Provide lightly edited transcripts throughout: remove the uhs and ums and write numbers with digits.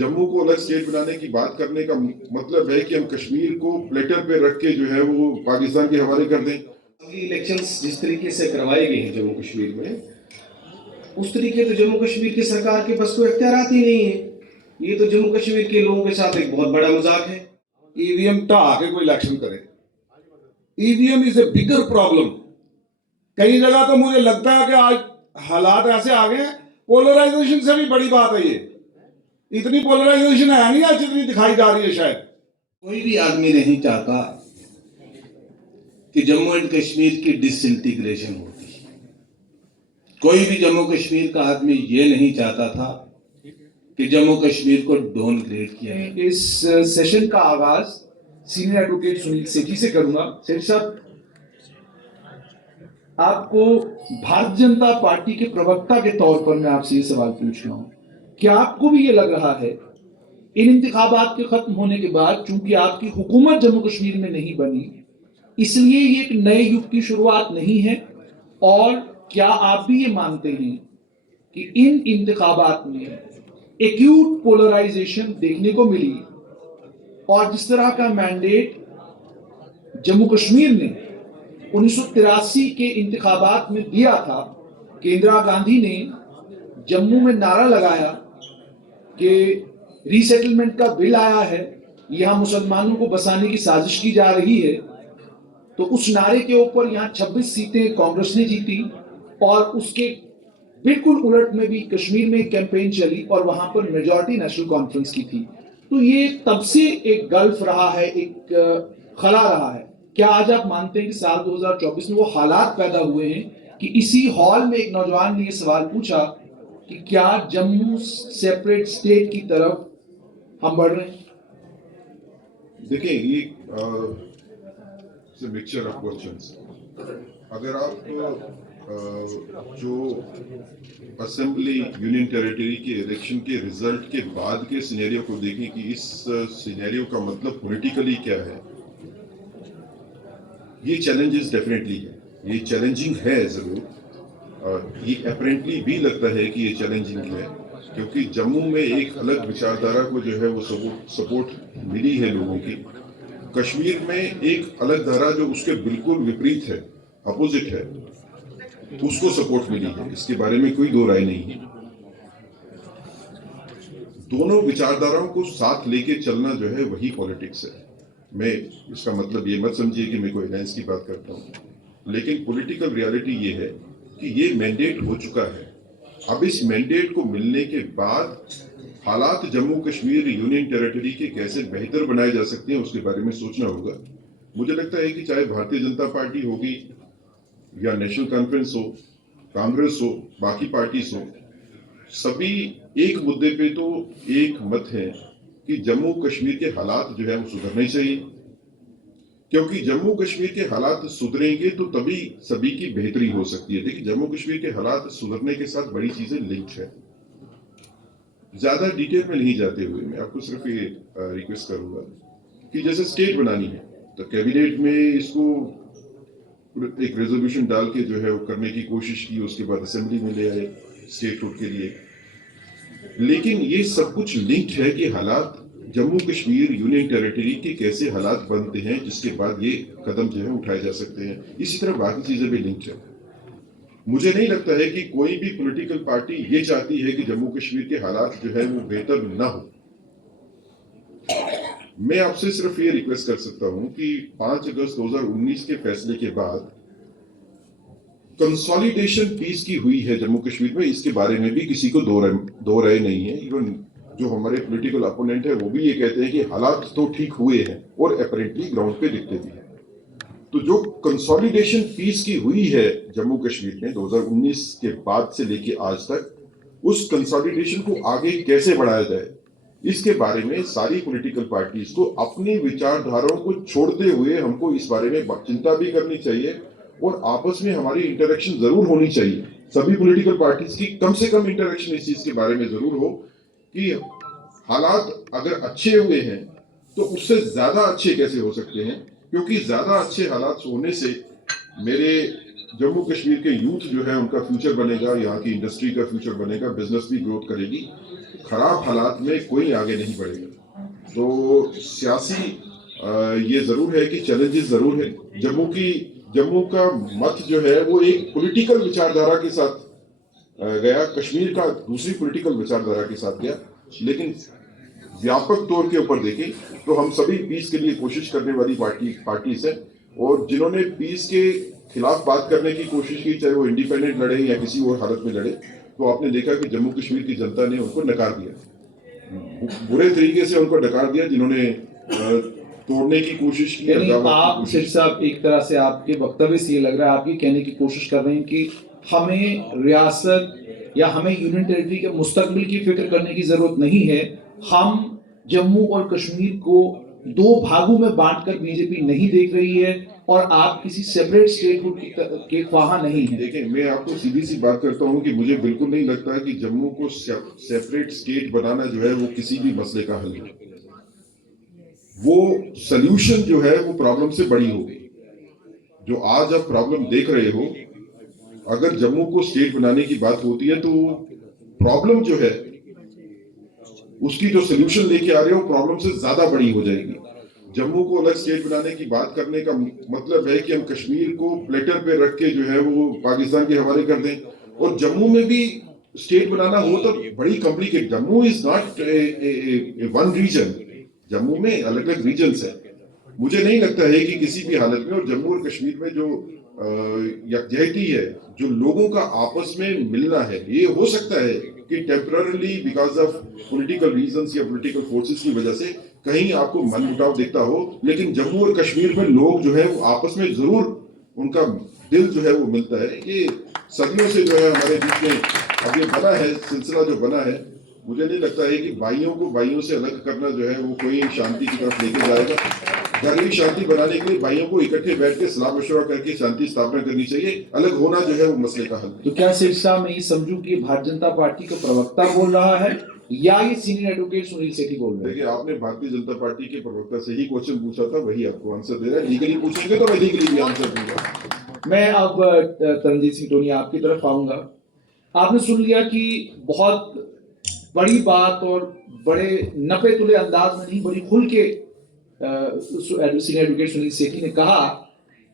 जम्मू को अलग स्टेट बनाने की बात करने का मतलब है कि हम कश्मीर को प्लेटर पे रख के जो है वो पाकिस्तान के हवाले कर दें। इलेक्शंस जिस तरीके से करवाए गए हैं जम्मू कश्मीर में, उस तरीके तो जम्मू कश्मीर की सरकार के पास कोई इख्तियारात ही नहीं है। ये तो जम्मू कश्मीर के लोगों के साथ एक बहुत बड़ा मजाक है। ईवीएम ढा के कोई इलेक्शन करे। EVM is a bigger problem. कई जगह तो मुझे लगता है कि आज हालात ऐसे आ गए, पोलराइजेशन से भी बड़ी बात है ये। इतनी पोलराइजेशन है नहीं आज जितनी दिखाई जा रही है। शायद कोई भी आदमी नहीं चाहता कि जम्मू एंड कश्मीर की डिसइंटीग्रेशन होती। कोई भी जम्मू कश्मीर का आदमी ये नहीं चाहता था कि जम्मू कश्मीर को डाउनग्रेड किया। इस सेशन का आगाज सीनियर एडवोकेट सुनील सेठी से करूंगा। सेठी साहब, आपको भारतीय जनता पार्टी के प्रवक्ता के तौर पर मैं आपसे ये सवाल पूछ रहा हूं, क्या आपको भी ये लग रहा है इन इंतखाबात के खत्म होने के बाद, चूंकि आपकी हुकूमत जम्मू कश्मीर में नहीं बनी, इसलिए ये एक नए युग की शुरुआत नहीं है? और क्या आप भी ये मानते हैं कि इन इंतखाबात में एक्यूट पोलराइजेशन देखने को मिली और जिस तरह का मैंडेट जम्मू कश्मीर ने 1983 के इंतखाबात में दिया था कि इंदिरा गांधी ने जम्मू में नारा लगाया कि रीसेटलमेंट का बिल आया है, यहां मुसलमानों को बसाने की साजिश की जा रही है, तो उस नारे के ऊपर यहां 26 सीटें कांग्रेस ने जीती और उसके बिल्कुल उलट में भी कश्मीर में एक कैंपेन चली और वहां पर मेजॉरिटी नेशनल कॉन्फ्रेंस की थी। तो ये तब से एक गल्फ रहा है, एक खला रहा है। क्या आज आप मानते हैं कि साल 2024 में वो हालात पैदा हुए हैं कि इसी हॉल में एक नौजवान ने ये सवाल पूछा कि क्या जम्मू सेपरेट स्टेट की तरफ हम बढ़ रहे हैं? देखिए, ये मिक्सचर ऑफ क्वेश्चंस। अगर आप जो असेंबली यूनियन टेरिटरी के इलेक्शन के रिजल्ट के बाद के सिनेरियो को देखें कि इस सिनेरियो का मतलब पॉलिटिकली क्या है, ये चैलेंजेस डेफिनेटली है, ये चैलेंजिंग है जरूर। ये अपेरेंटली भी लगता है कि ये चैलेंजिंग है क्योंकि जम्मू में एक अलग विचारधारा को जो है वो सपोर्ट मिली है लोगों की। कश्मीर में एक अलग धारा जो उसके बिल्कुल विपरीत है, अपोजिट है, उसको सपोर्ट मिली है। इसके बारे में कोई दो राय नहीं है। दोनों विचारधाराओं को साथ लेके चलना जो है वही पॉलिटिक्स है। मैं इसका मतलब ये मत समझिए कि मैं कोई अलायंस की बात करता हूँ, लेकिन पॉलिटिकल रियलिटी ये है कि ये मैंडेट हो चुका है। अब इस मैंडेट को मिलने के बाद हालात जम्मू कश्मीर यूनियन टेरिटरी के कैसे बेहतर बनाए जा सकते हैं उसके बारे में सोचना होगा। मुझे लगता है कि चाहे भारतीय जनता पार्टी होगी या नेशनल कॉन्फ्रेंस हो, कांग्रेस हो, बाकी पार्टीज हो, सभी एक मुद्दे पे तो एक मत है कि जम्मू कश्मीर के हालात जो है वो सुधरने चाहिए, क्योंकि जम्मू कश्मीर के हालात सुधरेंगे तो तभी सभी की बेहतरी हो सकती है। देखिए, जम्मू कश्मीर के हालात सुधरने के साथ बड़ी चीजें लिंक्ड है। ज्यादा डिटेल में नहीं जाते हुए मैं आपको सिर्फ ये रिक्वेस्ट करूंगा कि जैसे स्टेट बनानी है तो कैबिनेट में इसको एक रेजोल्यूशन डाल के जो है वो करने की कोशिश की, उसके बाद असेंबली में ले आए स्टेटहुड के लिए। लेकिन ये सब कुछ लिंक्ड है कि हालात जम्मू कश्मीर यूनियन टेरिटरी के कैसे हालात बनते हैं जिसके बाद ये कदम जो है उठाए जा सकते हैं। इसी तरह बाकी चीजें भी लिंक्ड है। मुझे नहीं लगता है कि कोई भी पॉलिटिकल पार्टी ये चाहती है कि जम्मू कश्मीर के हालात जो है वो बेहतर ना हो। मैं आपसे सिर्फ ये रिक्वेस्ट कर सकता हूं कि 5 अगस्त 2019 के फैसले के बाद कंसोलिडेशन पीस की हुई है जम्मू कश्मीर में, इसके बारे में भी किसी को दो राय नहीं है। इवन जो हमारे पॉलिटिकल अपोनेंट है वो भी ये कहते हैं कि हालात तो ठीक हुए हैं और अपेरेंटली ग्राउंड पे दिखते भी हैं। तो जो कंसोलिडेशन पीस की हुई है जम्मू कश्मीर में 2019 के बाद से लेके आज तक, उस कंसोलिडेशन को आगे कैसे बढ़ाया जाए, इसके बारे में सारी पॉलिटिकल पार्टीज को अपनी विचारधाराओं को छोड़ते हुए हमको इस बारे में चिंता भी करनी चाहिए और आपस में हमारी इंटरेक्शन जरूर होनी चाहिए। सभी पॉलिटिकल पार्टीज की कम से कम इंटरेक्शन इस चीज के बारे में जरूर हो कि हालात अगर अच्छे हुए हैं तो उससे ज्यादा अच्छे कैसे हो सकते हैं, क्योंकि ज्यादा अच्छे हालात होने से मेरे जम्मू कश्मीर के यूथ जो है उनका फ्यूचर बनेगा, यहाँ की इंडस्ट्री का फ्यूचर बनेगा, बिजनेस भी ग्रोथ करेगी। खराब हालात में कोई आगे नहीं बढ़ेगा। तो सियासी ये जरूर है कि चैलेंजेस जरूर है। जम्मू का मत जो है वो एक पॉलिटिकल विचारधारा के साथ गया, कश्मीर का दूसरी पॉलिटिकल विचारधारा के साथ गया। लेकिन व्यापक तौर के ऊपर देखें तो हम सभी पीस के लिए कोशिश करने वाली पार्टीज है, और जिन्होंने पीस के खिलाफ बात करने की कोशिश की, चाहे वो इंडिपेंडेंट लड़े या किसी और हालत में लड़े, तो आपने देखा कि जम्मू कश्मीर की जनता ने उनको नकार दिया, बुरे तरीके से उनको नकार दिया। जिन्होंने तोड़ने की कोशिश की, आप सिर साहब एक तरह से आपके वक्तव्य से ये लग रहा है, आप ये कहने की कोशिश कर रहे हैं कि हमें रियासत या हमें यूनियन टेरिटरी के मुस्तकबिल की फिक्र करने की जरूरत नहीं है। हम जम्मू और कश्मीर को दो भागों में बांटकर बीजेपी नहीं देख रही है, और आप किसी सेपरेट स्टेटहुड के ख्वाहा नहीं है। देखिए, मैं आपको सीधी सी बात करता हूं कि मुझे बिल्कुल नहीं लगता कि जम्मू को सेपरेट स्टेट बनाना जो है वो किसी भी मसले का हल है। वो सल्यूशन जो है वो प्रॉब्लम से बड़ी होगी। जो आज आप प्रॉब्लम देख रहे हो, अगर जम्मू को स्टेट बनाने की बात होती है तो प्रॉब्लम जो है उसकी जो सोल्यूशन लेके आ रहे हो प्रॉब्लम से ज्यादा बड़ी हो जाएगी। जम्मू को अलग स्टेट बनाने की बात करने का मतलब है कि हम कश्मीर को प्लेटर पे रख के जो है वो पाकिस्तान के हवाले कर दें, और जम्मू में भी स्टेट बनाना हो तो बड़ी complicate. Jammu is not one region, Jammu में अलग अलग रीजन्स है। मुझे नहीं लगता है कि किसी भी हालत में, और जम्मू और कश्मीर में जो यकजहती है, जो लोगों का आपस में मिलना है, ये हो सकता है कि temporarily because of political reasons या पॉलिटिकल फोर्सेस की वजह से कहीं आपको मनमुटाव दिखता हो, लेकिन जम्मू और कश्मीर में लोग जो है वो आपस में जरूर उनका दिल जो है वो मिलता है। ये सदियों से जो है हमारे बीच में अब ये बना है, सिलसिला जो बना है। मुझे नहीं लगता है कि भाइयों को भाइयों से अलग करना जो है वो कोई शांति की तरफ लेके जाएगा। घरेलू शांति बनाने के लिए भाइयों को इकट्ठे बैठ के सलाह मशवरा करके शांति स्थापना करनी चाहिए। अलग होना जो है वो मसले का हल। तो क्या सिरसा में ये समझूं कि भारतीय जनता पार्टी का प्रवक्ता बोल रहा है या ये सीनियर एडवोकेट सुनील सेठी बोल रहे हैं? देखिए, आपने भारतीय जनता पार्टी के प्रवक्ता से ही क्वेश्चन पूछा था, वही आपको आंसर दे रहा है। लीगली पूछेंगे तो मैं लीगली भी आंसर दूंगा। मैं अब तरनजीत सिंह टोनी आपकी तरफ आऊंगा। आपने सुन लिया कि बहुत बड़ी बात और बड़े नपे तुले अंदाज में नहीं, बड़ी खुल के सीनियर एडवोकेट सुनील सेठी ने कहा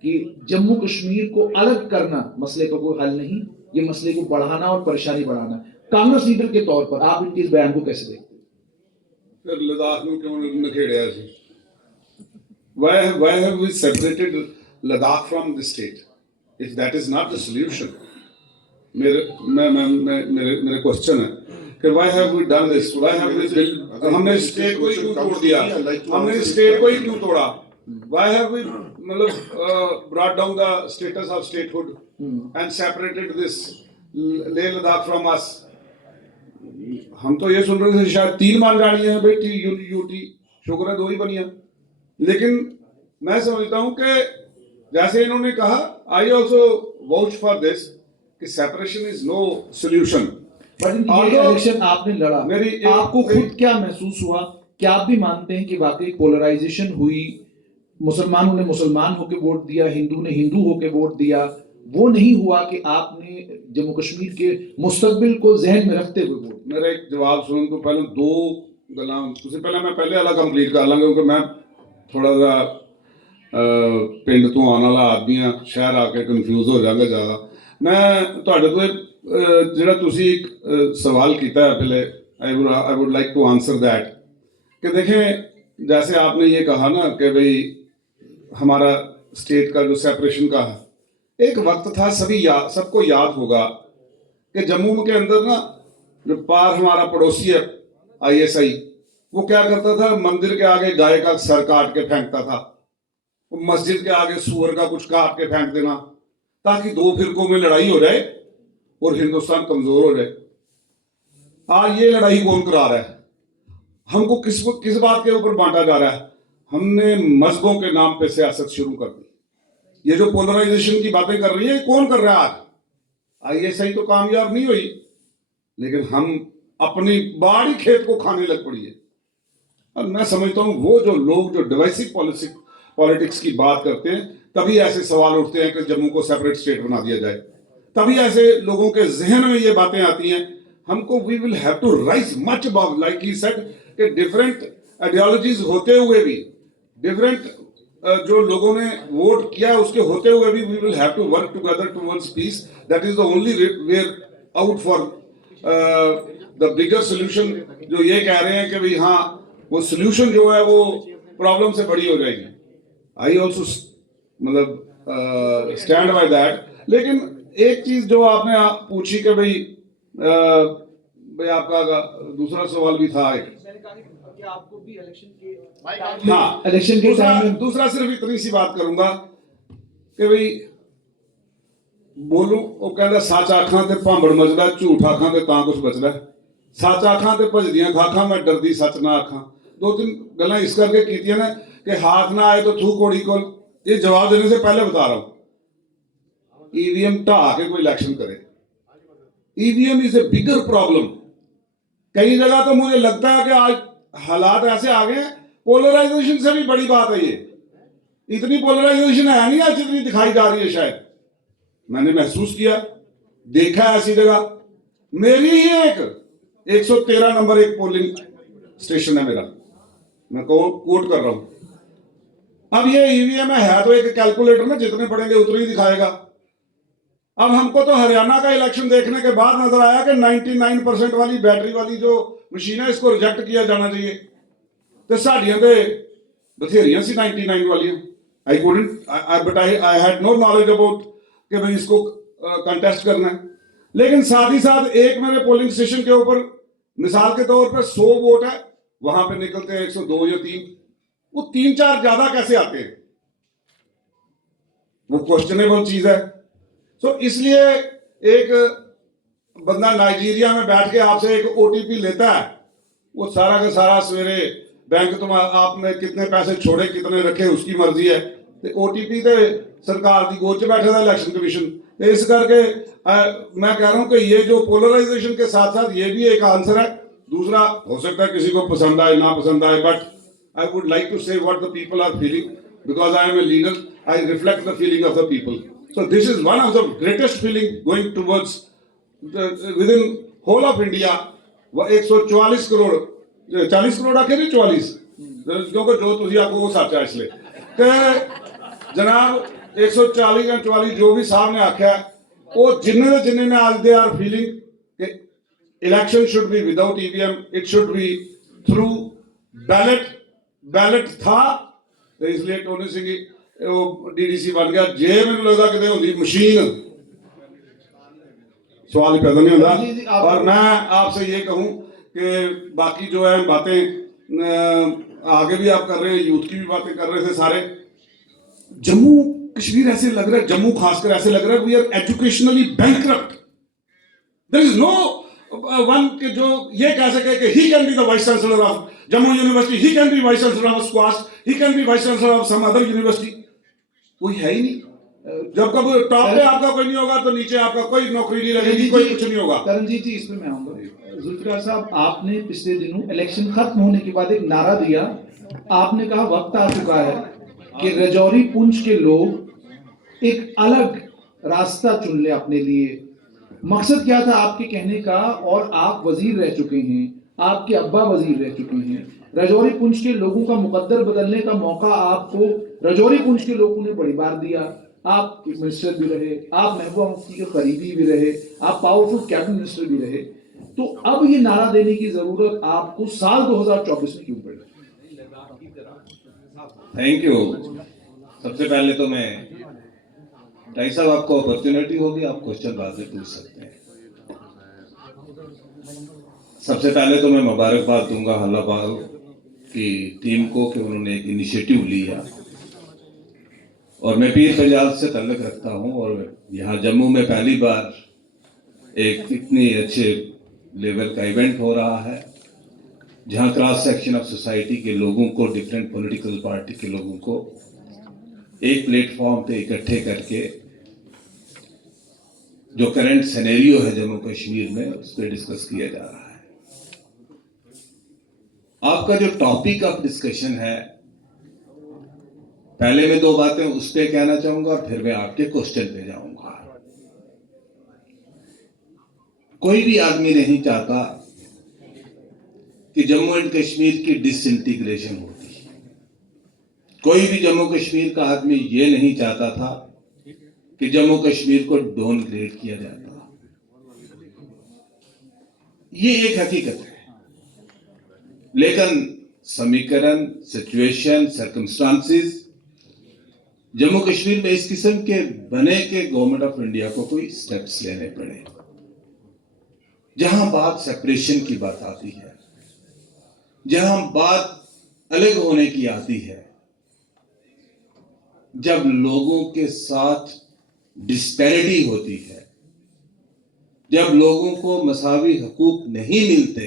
कि जम्मू कश्मीर को अलग करना मसले का कोई हल नहीं, ये मसले को बढ़ाना और परेशानी बढ़ाना। कांग्रेस लीडर के तौर पर आप इनके इस बयान को कैसे देखते हैं? फिर लद्दाख में क्यों नखेड़िया सी? Why have we separated Ladakh from the state? If that is not the solution, मेरे क्वेश्चन है कि why have we done this? Why have we built? हमने स्टेट को ही क्यों तोड़ दिया? हमने स्टेट को ही क्यों तोड़ा? Why have we brought down the status of statehood and separated this Leh Ladakh from us? हम तो ये सुन रहे थे शायद 3 मालगाड़ियां बैठी यूटी, शुक्र है 2 ही बनिया। लेकिन मैं समझता हूं कि जैसे इन्होंने कहा, I also vouch for this कि separation is no solution. Election आपने लड़ा, आपको खुद क्या महसूस हुआ? क्या आप भी मानते हैं कि वाकई पोलराइजेशन हुई, मुसलमानों ने मुसलमान होकर वोट दिया, हिंदू ने हिंदू होकर वोट दिया, वो नहीं हुआ कि आपने जम्मू कश्मीर के मुस्तकबिल को जहन में रखते हुए वोट? मेरा एक जवाब सुन तो पहले 2 गल्लां तुसीं पहले मैं पहले वाला कंप्लीट कर लांगा, क्योंकि मैं थोड़ा सा पिंड तो आने वाला आदमी हाँ, शहर आके कन्फ्यूज हो जाऊंगा ज़्यादा। मैं तुहाडे तो जिहड़ा तुसीं एक सवाल किया है पहले, I would like to answer that कि देखें, जैसे आपने ये कहा ना कि भाई हमारा स्टेट का जो सेपरेशन का है, एक वक्त था सबको याद होगा कि जम्मू के अंदर ना जो पार हमारा पड़ोसी है ISI, वो क्या करता था, मंदिर के आगे गाय का सर काट के फेंकता था, मस्जिद के आगे सूअर का कुछ काट के फेंक देना, ताकि 2 फिरकों में लड़ाई हो जाए और हिंदुस्तान कमजोर हो जाए। आज ये लड़ाई कौन करा रहा है? हमको किस बात के ऊपर बांटा जा रहा है? हमने मजहबों के नाम पे सियासत शुरू कर दी। ये जो पोलराइजेशन की बातें कर रही है, कौन कर रहा है आज? ISI तो कामयाब नहीं हुई, लेकिन हम अपनी बाड़ी खेत को खाने लग पड़ी है। और मैं समझता हूं वो जो लोग जो डिवाइसिव पॉलिटिक्स की बात करते हैं, तभी ऐसे सवाल उठते हैं कि जम्मू को सेपरेट स्टेट बना दिया जाए, तभी ऐसे लोगों के जहन में ये बातें आती हैं। हमको we will have to rise much above, like he said कि डिफरेंट आइडियोलॉजीज होते हुए भी, डिफरेंट जो लोगों ने वोट किया उसके होते हुए भी, we will have to work together towards peace. That is the only way out for the bigger solution. जो ये कह रहे हैं कि भाई हाँ वो सोल्यूशन जो है वो प्रॉब्लम से बड़ी हो जाएगी, आई ऑल्सो मतलब स्टैंड बाय दैट। लेकिन एक चीज जो आपने पूछी कि भाई भाई आपका दूसरा सवाल भी था एक, आपको भी इलेक्शन के हाँ इलेक्शन के टाइम में दूसरा सिर्फ इतनी सी बात करूंगा कि भाई बोलूं वो कहता सच आखां ते भांबड़ मचदा, झूठ आखां ते तां कुछ बचदा। सच आखां ते भजदियां खाखां, मैं डरदी सच ना आखां। दो तीन गल्लां इस करके कीतियां ने कि हाथ ना आए तो थू कोड़ी को। ये जवाब देने से पहले बता रहा हूं, ईवीएम ढा के कोई इलेक्शन करे, EVM is a bigger problem. कई जगह तो मुझे लगता है कि आज हालात ऐसे आ गए, पोलराइजेशन से भी बड़ी बात है ये। इतनी पोलराइजेशन है नहीं आज जितनी दिखाई जा रही है। शायद मैंने महसूस किया, देखा है ऐसी जगह। मेरी ही एक 113 नंबर एक पोलिंग स्टेशन है मेरा, मैं कोट कर रहा हूं। अब ये ईवीएम है तो एक कैलकुलेटर में जितने पड़ेंगे उतने ही दिखाएगा। अब हमको तो हरियाणा का इलेक्शन देखने के बाद नजर आया कि 99% वाली बैटरी वाली जो मशीन है इसको रिजेक्ट किया जाना चाहिए। तो साड़ियां तो बथेरियां सी 99 वाली। I couldn't but I had no knowledge about कि भाई इसको कंटेस्ट करना है। लेकिन साथ ही साथ एक मेरे पोलिंग स्टेशन के ऊपर मिसाल के तौर पर 100 वोट है, वहां पे निकलते हैं 102 या 3। वो 3-4 ज्यादा कैसे आते हैं, वो क्वेश्चनेबल चीज है। सो इसलिए एक बंदा नाइजीरिया में बैठ के आपसे एक ओटीपी लेता है, वो सारा का सारा सवेरे बैंक तुम आपने कितने पैसे छोड़े कितने रखे उसकी मर्जी है। तो ओटीपी तो सरकार की गोद च बैठे था इलेक्शन कमीशन। तो इस करके मैं कह रहा हूं कि ये जो पोलराइजेशन के साथ साथ ये भी एक आंसर है। दूसरा हो सकता है किसी को पसंद आए ना पसंद आए, but I would like to say what the people are feeling, because I am a leader, I reflect the feeling of the people. So this is one of the greatest feeling going towards within whole of India। 144 crore 40 crore आखे नहीं 44, क्योंकि जो तुझे आपको वो सच है इसलिए कि जनाब 140 या 44 जो भी साहब ने आख्या वो जिन्ने ने आज they are feeling election should be without EVM, it should be through ballot था। तो इसलिए टोनी सिंह डीडीसी बन गया। जे मैंने लगता कि होंगी मशीन सवाल ही पैदा नहीं होता। और मैं आपसे ये कहूं कि बाकी जो है बातें आगे भी आप कर रहे हैं, यूथ की भी बातें कर रहे थे सारे। जम्मू कश्मीर ऐसे लग रहा है, जम्मू खासकर ऐसे लग रहा है we are educationally bankrupt. There is no one के जो ये कह सके कि he can be the vice chancellor of Jammu university, he can be vice chancellor of squash, he can be vice chancellor of some other university. कोई है ही नहीं। जब कब टॉप पे आपका कोई नहीं होगा तो नीचे आपका कोई नौकरी नहीं लगेगी, कोई कुछ नहीं होगा। तरनजीत जी इसमें मैं आऊंगा। जुल्फिकार साहब, आपने पिछले दिनों इलेक्शन खत्म होने के बाद एक नारा दिया, आपने कहा वक्त आ चुका है कि रजौरी पुंछ के लोग एक अलग रास्ता चुन ले अपने लिए। मकसद क्या था आपके कहने का? और आप वजीर रह चुके हैं, आपके अब्बा वजीर रह चुके हैं। रजौरी पुंछ के लोगों का मुकद्दर बदलने का मौका आपको रजौरी पुंछ के लोगों ने बड़ी बार दिया। आप मिनिस्टर भी रहे, आप महबूबा मुफ्ती के करीबी भी रहे, आप पावरफुल कैबिनेट मिनिस्टर भी रहे। तो अब ये नारा देने की जरूरत आपको साल 2024 में क्यों पड़ी? Thank you. सबसे पहले तो मैं भाई साहब, आपको अपॉर्चुनिटी होगी, आप क्वेश्चन बाद में पूछ सकते हैं। सबसे पहले तो मैं मुबारकबाद दूंगा हल्लाबाल की टीम को कि उन्होंने एक इनिशिएटिव लिया। और मैं पीर पंजाब से ताल्लुक रखता हूं और यहाँ जम्मू में पहली बार एक इतनी अच्छे लेवल का इवेंट हो रहा है जहां क्रॉस सेक्शन ऑफ सोसाइटी के लोगों को, डिफरेंट पॉलिटिकल पार्टी के लोगों को एक प्लेटफॉर्म पे इकट्ठे करके जो करंट सिनेरियो है जम्मू कश्मीर में उस पर डिस्कस किया जा रहा है। आपका जो टॉपिक ऑफ डिस्कशन है पहले मैं 2 बातें उस पे कहना चाहूंगा और फिर मैं आपके क्वेश्चन पे जाऊंगा। कोई भी आदमी नहीं चाहता कि जम्मू एंड कश्मीर की डिसइंटीग्रेशन होती। कोई भी जम्मू कश्मीर का आदमी ये नहीं चाहता था कि जम्मू कश्मीर को डाउनग्रेड किया जाता। ये एक हकीकत है, लेकिन समीकरण, सिचुएशन, सर्कमस्टांसेस जम्मू कश्मीर में इस किस्म के बने के गवर्नमेंट ऑफ इंडिया को कोई स्टेप्स लेने पड़े। जहां बात सेपरेशन की बात आती है, जहां बात अलग होने की आती है, जब लोगों के साथ डिस्पैरिटी होती है, जब लोगों को मसावी हकूक नहीं मिलते,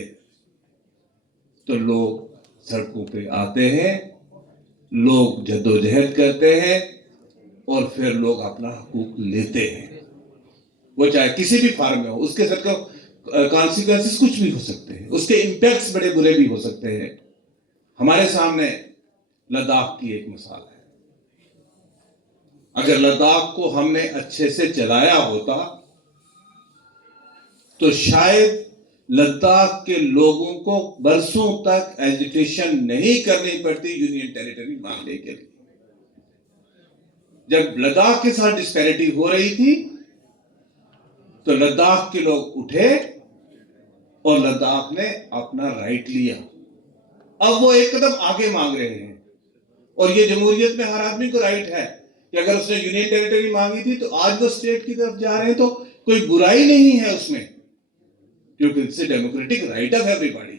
तो लोग सड़कों पे आते हैं, लोग जद्दोजहद करते हैं और फिर लोग अपना हकूक लेते हैं। वो चाहे किसी भी फॉर्म में हो, उसके कॉन्सिक्वेंसेस कुछ भी हो सकते हैं, उसके इंपैक्ट्स बड़े बुरे भी हो सकते हैं। हमारे सामने लद्दाख की एक मिसाल है। अगर लद्दाख को हमने अच्छे से चलाया होता तो शायद लद्दाख के लोगों को बरसों तक एजिटेशन नहीं करनी पड़ती यूनियन टेरिटरी मांगने के लिए। जब लद्दाख के साथ डिस्पैरिटी हो रही थी तो लद्दाख के लोग उठे और लद्दाख ने अपना राइट लिया। अब वो एक कदम आगे मांग रहे हैं, और ये जमहूरियत में हर आदमी को राइट है कि अगर उसने यूनियन टेरिटरी मांगी थी तो आज वो स्टेट की तरफ जा रहे हैं, तो कोई बुराई नहीं है उसमें, क्योंकि it's a democratic right of everybody.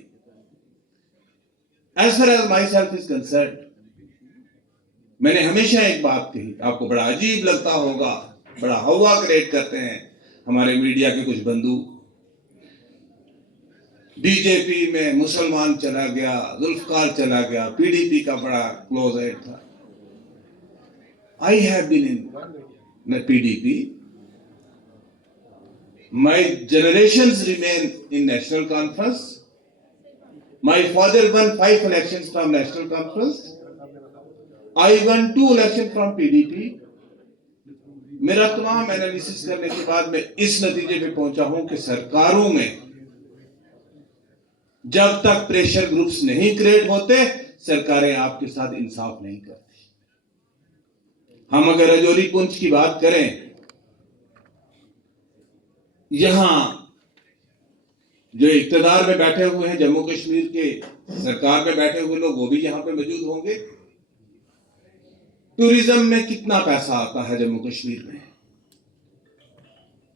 As far as myself is concerned, मैंने हमेशा एक बात कही, आपको बड़ा अजीब लगता होगा, बड़ा हवा क्रिएट करते हैं हमारे मीडिया के कुछ बंधु, बीजेपी में मुसलमान चला गया, जुल्फकार चला गया, पीडीपी का बड़ा क्लोज एड था। I have been in PDP, my generations remain in national conference. My father won 5 elections from national conference. I won 2 elections from PDP. मेरा तमाम एनालिसिस करने के बाद मैं इस नतीजे पे पहुंचा हूं कि सरकारों में जब तक प्रेशर ग्रुप्स नहीं क्रिएट होते, सरकारें आपके साथ इंसाफ नहीं करती। हम अगर रजौरी पुंछ की बात करें, यहां जो इक्तदार में बैठे हुए हैं, जम्मू कश्मीर के सरकार में बैठे हुए लोग, वो भी यहां पे मौजूद होंगे। टूरिज्म में कितना पैसा आता है जम्मू कश्मीर में?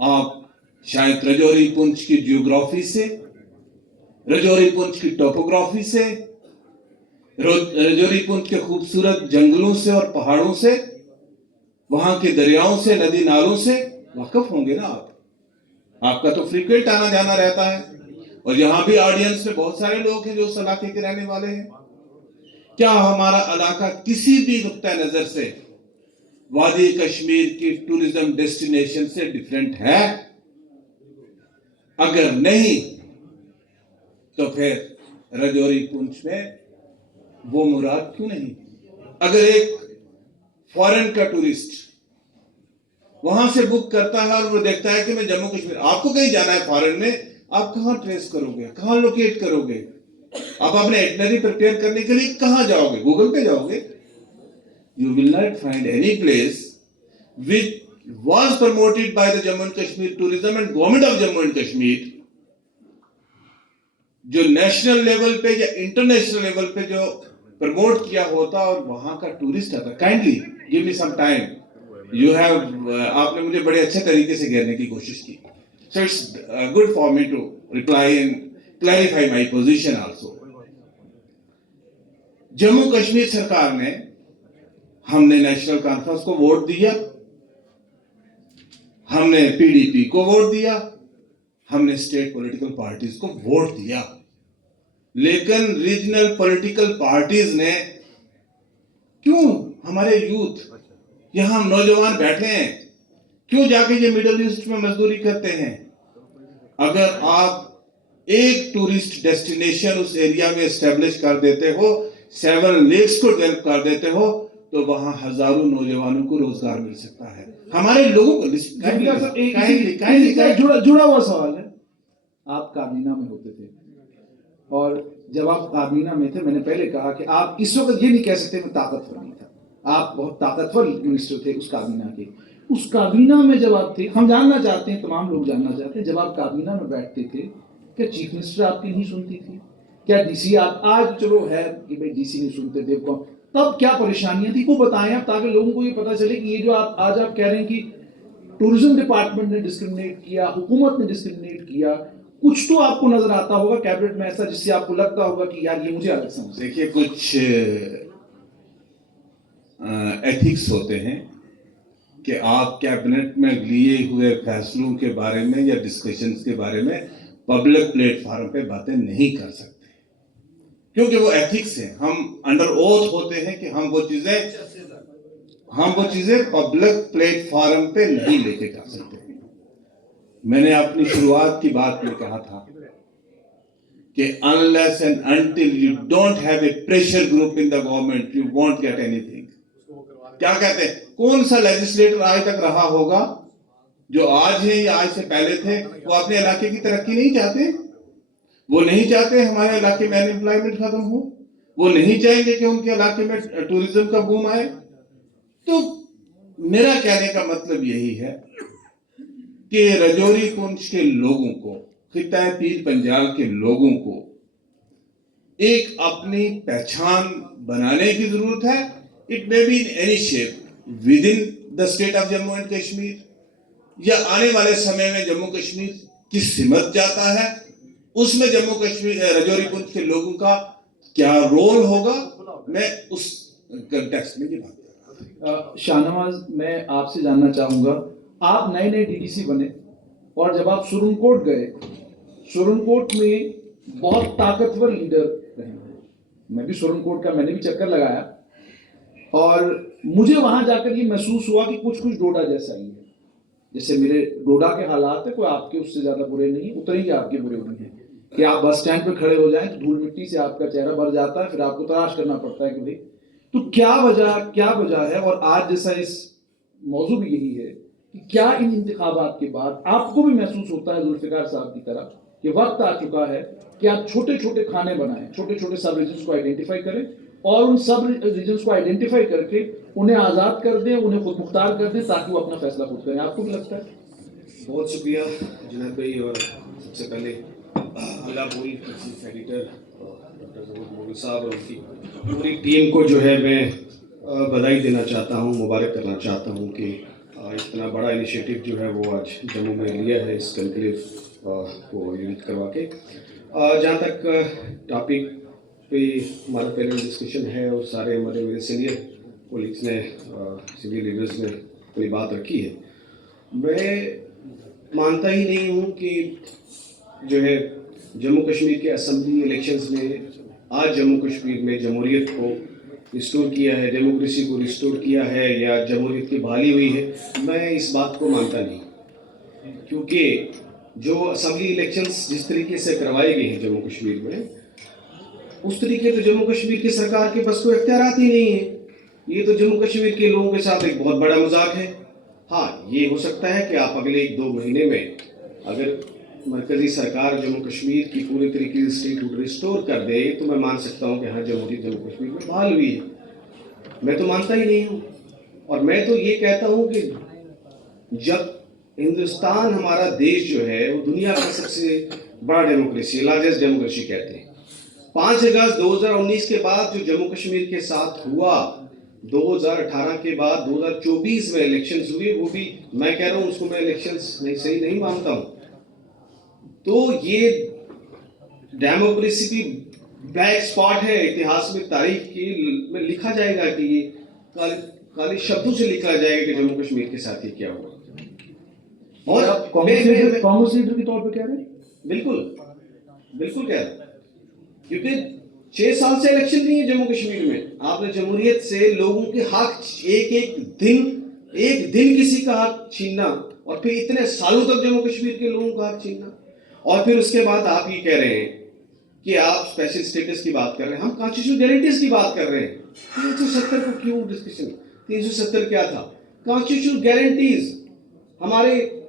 आप शायद रजौरी पुंछ की जियोग्राफी से, रजौरी पुंछ की टोपोग्राफी से, रजौरी पुंछ के खूबसूरत जंगलों से और पहाड़ों से, वहां के दरियाओं से, नदी नालों से वाकिफ होंगे ना आप। आपका तो फ्रीक्वेंट आना जाना रहता है, और यहां भी ऑडियंस में बहुत सारे लोग हैं जो उस इलाके के रहने वाले हैं। क्या हमारा इलाका किसी भी नुक्ता नजर से वादी कश्मीर की टूरिज्म डेस्टिनेशन से डिफरेंट है? अगर नहीं तो फिर रजौरी पुंछ में वो मुराद क्यों नहीं? अगर एक फॉरेन का टूरिस्ट वहां से बुक करता है और वो देखता है कि मैं जम्मू कश्मीर, आपको कहीं जाना है फॉरेन में, आप कहां ट्रेस करोगे, कहां लोकेट करोगे? आप अपने इटिनरी प्रिपेयर करने के लिए कहां जाओगे? गूगल पे जाओगे? You will not find any place which was promoted by the Jammu and Kashmir tourism and government of Jammu and Kashmir, जो नेशनल लेवल पे या इंटरनेशनल लेवल पे जो प्रमोट किया होता और वहां का टूरिस्ट आता। Kindly give me some time, you have, आपने मुझे बड़े अच्छे तरीके से घेरने की कोशिश की, so it's good for me to reply and clarify my position also. Jammu Kashmir सरकार ने, हमने नेशनल कॉन्फ्रेंस को वोट दिया, हमने पीडीपी को वोट दिया, हमने स्टेट पॉलिटिकल पार्टीज को वोट दिया, लेकिन रीजनल पॉलिटिकल पार्टीज ने क्यों, हमारे यूथ यहां नौजवान बैठे हैं, क्यों जाके ये मिडिल ईस्ट में मजदूरी करते हैं? अगर आप एक टूरिस्ट डेस्टिनेशन उस एरिया में एस्टेब्लिश कर देते हो, 7 लेक्स को डेवलप कर देते हो, तो वहां हजारों नौजवानों को रोजगार मिल सकता है, हमारे लोगों को। जुल्फिकार साहब, एक जुड़ा हुआ सवाल है। आप काबीना में होते थे और जब आप काबीना में थे, मैंने पहले कहा कि आप इस वक्त ये नहीं कह सकते मैं ताकतवर नहीं था, आप बहुत ताकतवर मिनिस्टर थे उस काबीना के। उस काबीना में जब आप थे, हम जानना चाहते हैं, तमाम लोग जानना चाहते हैं, जब आप काबीना में बैठते थे क्या चीफ मिनिस्टर आपकी नहीं सुनती थी? क्या डीसी, आप आज चलो है कि भाई डीसी नहीं सुनते थे, तब क्या परेशानियां थी वो बताएं आप, ताकि लोगों को ये पता चले कि ये जो आप आज आप कह रहे हैं कि टूरिज्म डिपार्टमेंट ने डिस्क्रिमिनेट किया, हुकूमत ने डिस्क्रिमिनेट किया, कुछ तो आपको नजर आता होगा कैबिनेट में ऐसा जिससे आपको लगता होगा कि यार ये मुझे अलग समझ। देखिए, कुछ एथिक्स होते हैं कि आप कैबिनेट में लिए हुए फैसलों के बारे में या डिस्कशंस के बारे में पब्लिक प्लेटफॉर्म पे बातें नहीं कर सकते, क्योंकि वो एथिक्स है। हम अंडर ओथ होते हैं कि हम वो चीजें पब्लिक प्लेटफॉर्म पे नहीं लेके जा सकते। मैंने अपनी शुरुआत की बात में कहा था कि unless and until you don't have a pressure group in the government you won't get anything. क्या कहते हैं, कौन सा लेजिस्लेटर आज तक रहा होगा जो आज है या आज से पहले थे, वो अपने इलाके की तरक्की नहीं चाहते? वो नहीं चाहते हमारे इलाके में अनएम्प्लॉयमेंट खत्म हो, वो नहीं चाहेंगे कि उनके इलाके में टूरिज्म का बूम आए। तो मेरा कहने का मतलब यही है कि रजौरी पुंछ के लोगों को, खित्ता पीर पंजाल के लोगों को एक अपनी पहचान बनाने की जरूरत है। It may be in any shape with in the state of Jammu and Kashmir, या आने वाले समय में जम्मू कश्मीर किस सिमत जाता है उसमें जम्मू कश्मीर रजौरी पुंछ के लोगों का क्या रोल होगा, मैं उस कंटेक्स्ट में ये बात कर रहा हूं। शाहनवाज, मैं आपसे जानना चाहूंगा, आप नए नए डीडीसी बने और जब आप सुरनकोट गए, सुरनकोट में बहुत ताकतवर लीडर रहे। मैं भी सुरनकोट का, मैंने भी चक्कर लगाया और मुझे वहां जाकर ये महसूस हुआ कि कुछ कुछ डोडा जैसा ही है। जैसे मेरे डोडा के हालात है, कोई आपके उससे ज्यादा बुरे नहीं, उतने ही आपके बुरे हुए हैं कि आप बस स्टैंड पे खड़े हो जाएं तो धूल मिट्टी से आपका चेहरा भर जाता है, फिर आपको तलाश करना पड़ता है कि भाई तो क्या वजह है। और आज जैसा इस मौजू भी यही है कि क्या इन इंतखाबात के बाद आपको भी महसूस होता है जुल्फिकार साहब की तरह कि वक्त आ चुका है कि आप छोटे छोटे खाने बनाएं, छोटे छोटे सब रीजन्स को आइडेंटिफाई करें और उन सब रीजन्स को आइडेंटिफाई करके उन्हें आज़ाद कर दें, उन्हें खुद मुख्तार कर दें ताकि वो अपना फैसला खुद करें? आपको भी लगता है? बहुत शुक्रिया जुनैद भाई, और सबसे पहले अल्लाह बोल चीफ एडिटर डॉक्टर जहूर मोदी साहब और उनकी पूरी टीम को जो है मैं बधाई देना चाहता हूँ, मुबारक करना चाहता हूँ कि इतना बड़ा इनिशिएटिव जो है वो आज जम्मू में लिया है, इस कनक्लेव को यूनिट करवा के। जहाँ तक टॉपिक पे हमारा पहले डिस्कशन है और सारे हमारे मेरे सीनियर कोलिग्स ने, सीनियर लीडर्स ने अपनी बात रखी है, मैं मानता ही नहीं हूँ कि जो है जम्मू कश्मीर के असेंबली इलेक्शंस में आज जम्मू कश्मीर में जमहूरियत को रिस्टोर किया है, डेमोक्रेसी को रिस्टोर किया है या जमहूरियत की बहाली हुई है। मैं इस बात को मानता नहीं, क्योंकि जो असेंबली इलेक्शंस जिस तरीके से करवाए गए हैं जम्मू कश्मीर में, उस तरीके तो जम्मू कश्मीर की सरकार के पास कोई इख्तियारात ही नहीं है। ये तो जम्मू कश्मीर के लोगों के साथ एक बहुत बड़ा मजाक है। हाँ, ये हो सकता है कि आप अगले 1-2 महीने में अगर मरकजी सरकार जम्मू कश्मीर की पूरी तरीके से स्टेटहुड रिस्टोर कर दे तो मैं मान सकता हूँ कि हाँ जमहूरियत जम्मू कश्मीर में बहाल हुई है। मैं तो मानता ही नहीं हूँ, और मैं तो ये कहता हूँ कि जब हिंदुस्तान हमारा देश जो है वो दुनिया का सबसे बड़ा डेमोक्रेसी, लार्जेस्ट डेमोक्रेसी कहते हैं, 5 अगस्त 2019 के बाद जो जम्मू कश्मीर के साथ हुआ, 2018 के बाद 2024 में इलेक्शंस हुए, वो भी मैं कह रहा हूँ उसको मैं इलेक्शंस सही नहीं मानता हूँ। तो ये डेमोक्रेसी की ब्लैक स्पॉट है, इतिहास में तारीख की में लिखा जाएगा कि ये काले शब्दों से लिखा जाएगा कि जम्मू कश्मीर के साथ ये क्या हुआ। और कांग्रेस लीडर के तौर पर कह रहे हैं? बिल्कुल कह रहे हैं, क्योंकि 6 साल से इलेक्शन नहीं है जम्मू कश्मीर में। आपने जमहूरियत से लोगों के हक एक दिन किसी का हक छीनना, और फिर इतने सालों तक जम्मू कश्मीर के लोगों का हक छीनना, और फिर उसके बाद आप ये कह रहे हैं कि आप स्पेशल स्टेटस की बात कर रहे हैं, हम कॉन्स्टिट्यूशनल गारंटीज की बात कर रहे हैं। 370 को क्यों डिस्कशन? 370 क्या था? कॉन्स्टिट्यूशनल गारंटीज हमारे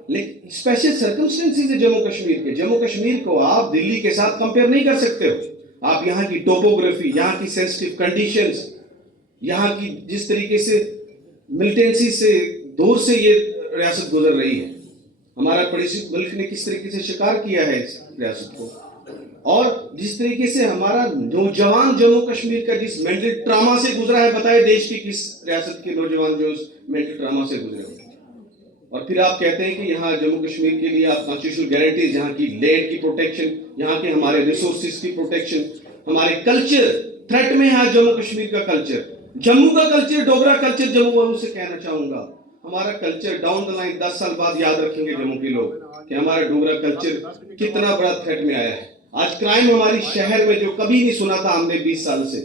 स्पेशल सर्कमस्टेंसेस है जम्मू कश्मीर के। जम्मू कश्मीर को आप दिल्ली के साथ कंपेयर नहीं कर सकते हो। आप यहाँ की टोपोग्राफी, यहाँ की सेंसिटिव कंडीशंस, यहाँ की जिस तरीके से मिलिटेंसी से दूर से ये रियासत गुजर रही है, हमारा पड़ोसी मुल्क ने किस तरीके से शिकार किया है इस रियासत को, और जिस तरीके से हमारा नौजवान जम्मू कश्मीर का जिस मेंटल ट्रामा से गुजरा है, बताए देश की किस रियासत के नौजवान जो उस मेंटल ट्रामा से गुजरे हो। और फिर आप कहते हैं कि यहाँ जम्मू कश्मीर के लिए आप कॉन्स्टिट्यूशनल गारंटीज, यहाँ की लैंड की प्रोटेक्शन, यहाँ के हमारे रिसोर्सेज की प्रोटेक्शन, हमारे कल्चर थ्रेट में है। जम्मू कश्मीर का कल्चर, जम्मू का कल्चर, डोगरा कल्चर, जम्मू वालों से कहना चाहूंगा, हमारा कल्चर डाउन द लाइन 10 साल बाद याद रखेंगे जम्मू के लोग कि हमारा डोगरा कल्चर कितना बड़ा थ्रेट में आया है। आज क्राइम हमारी शहर में जो कभी नहीं सुना था हमने 20 साल से,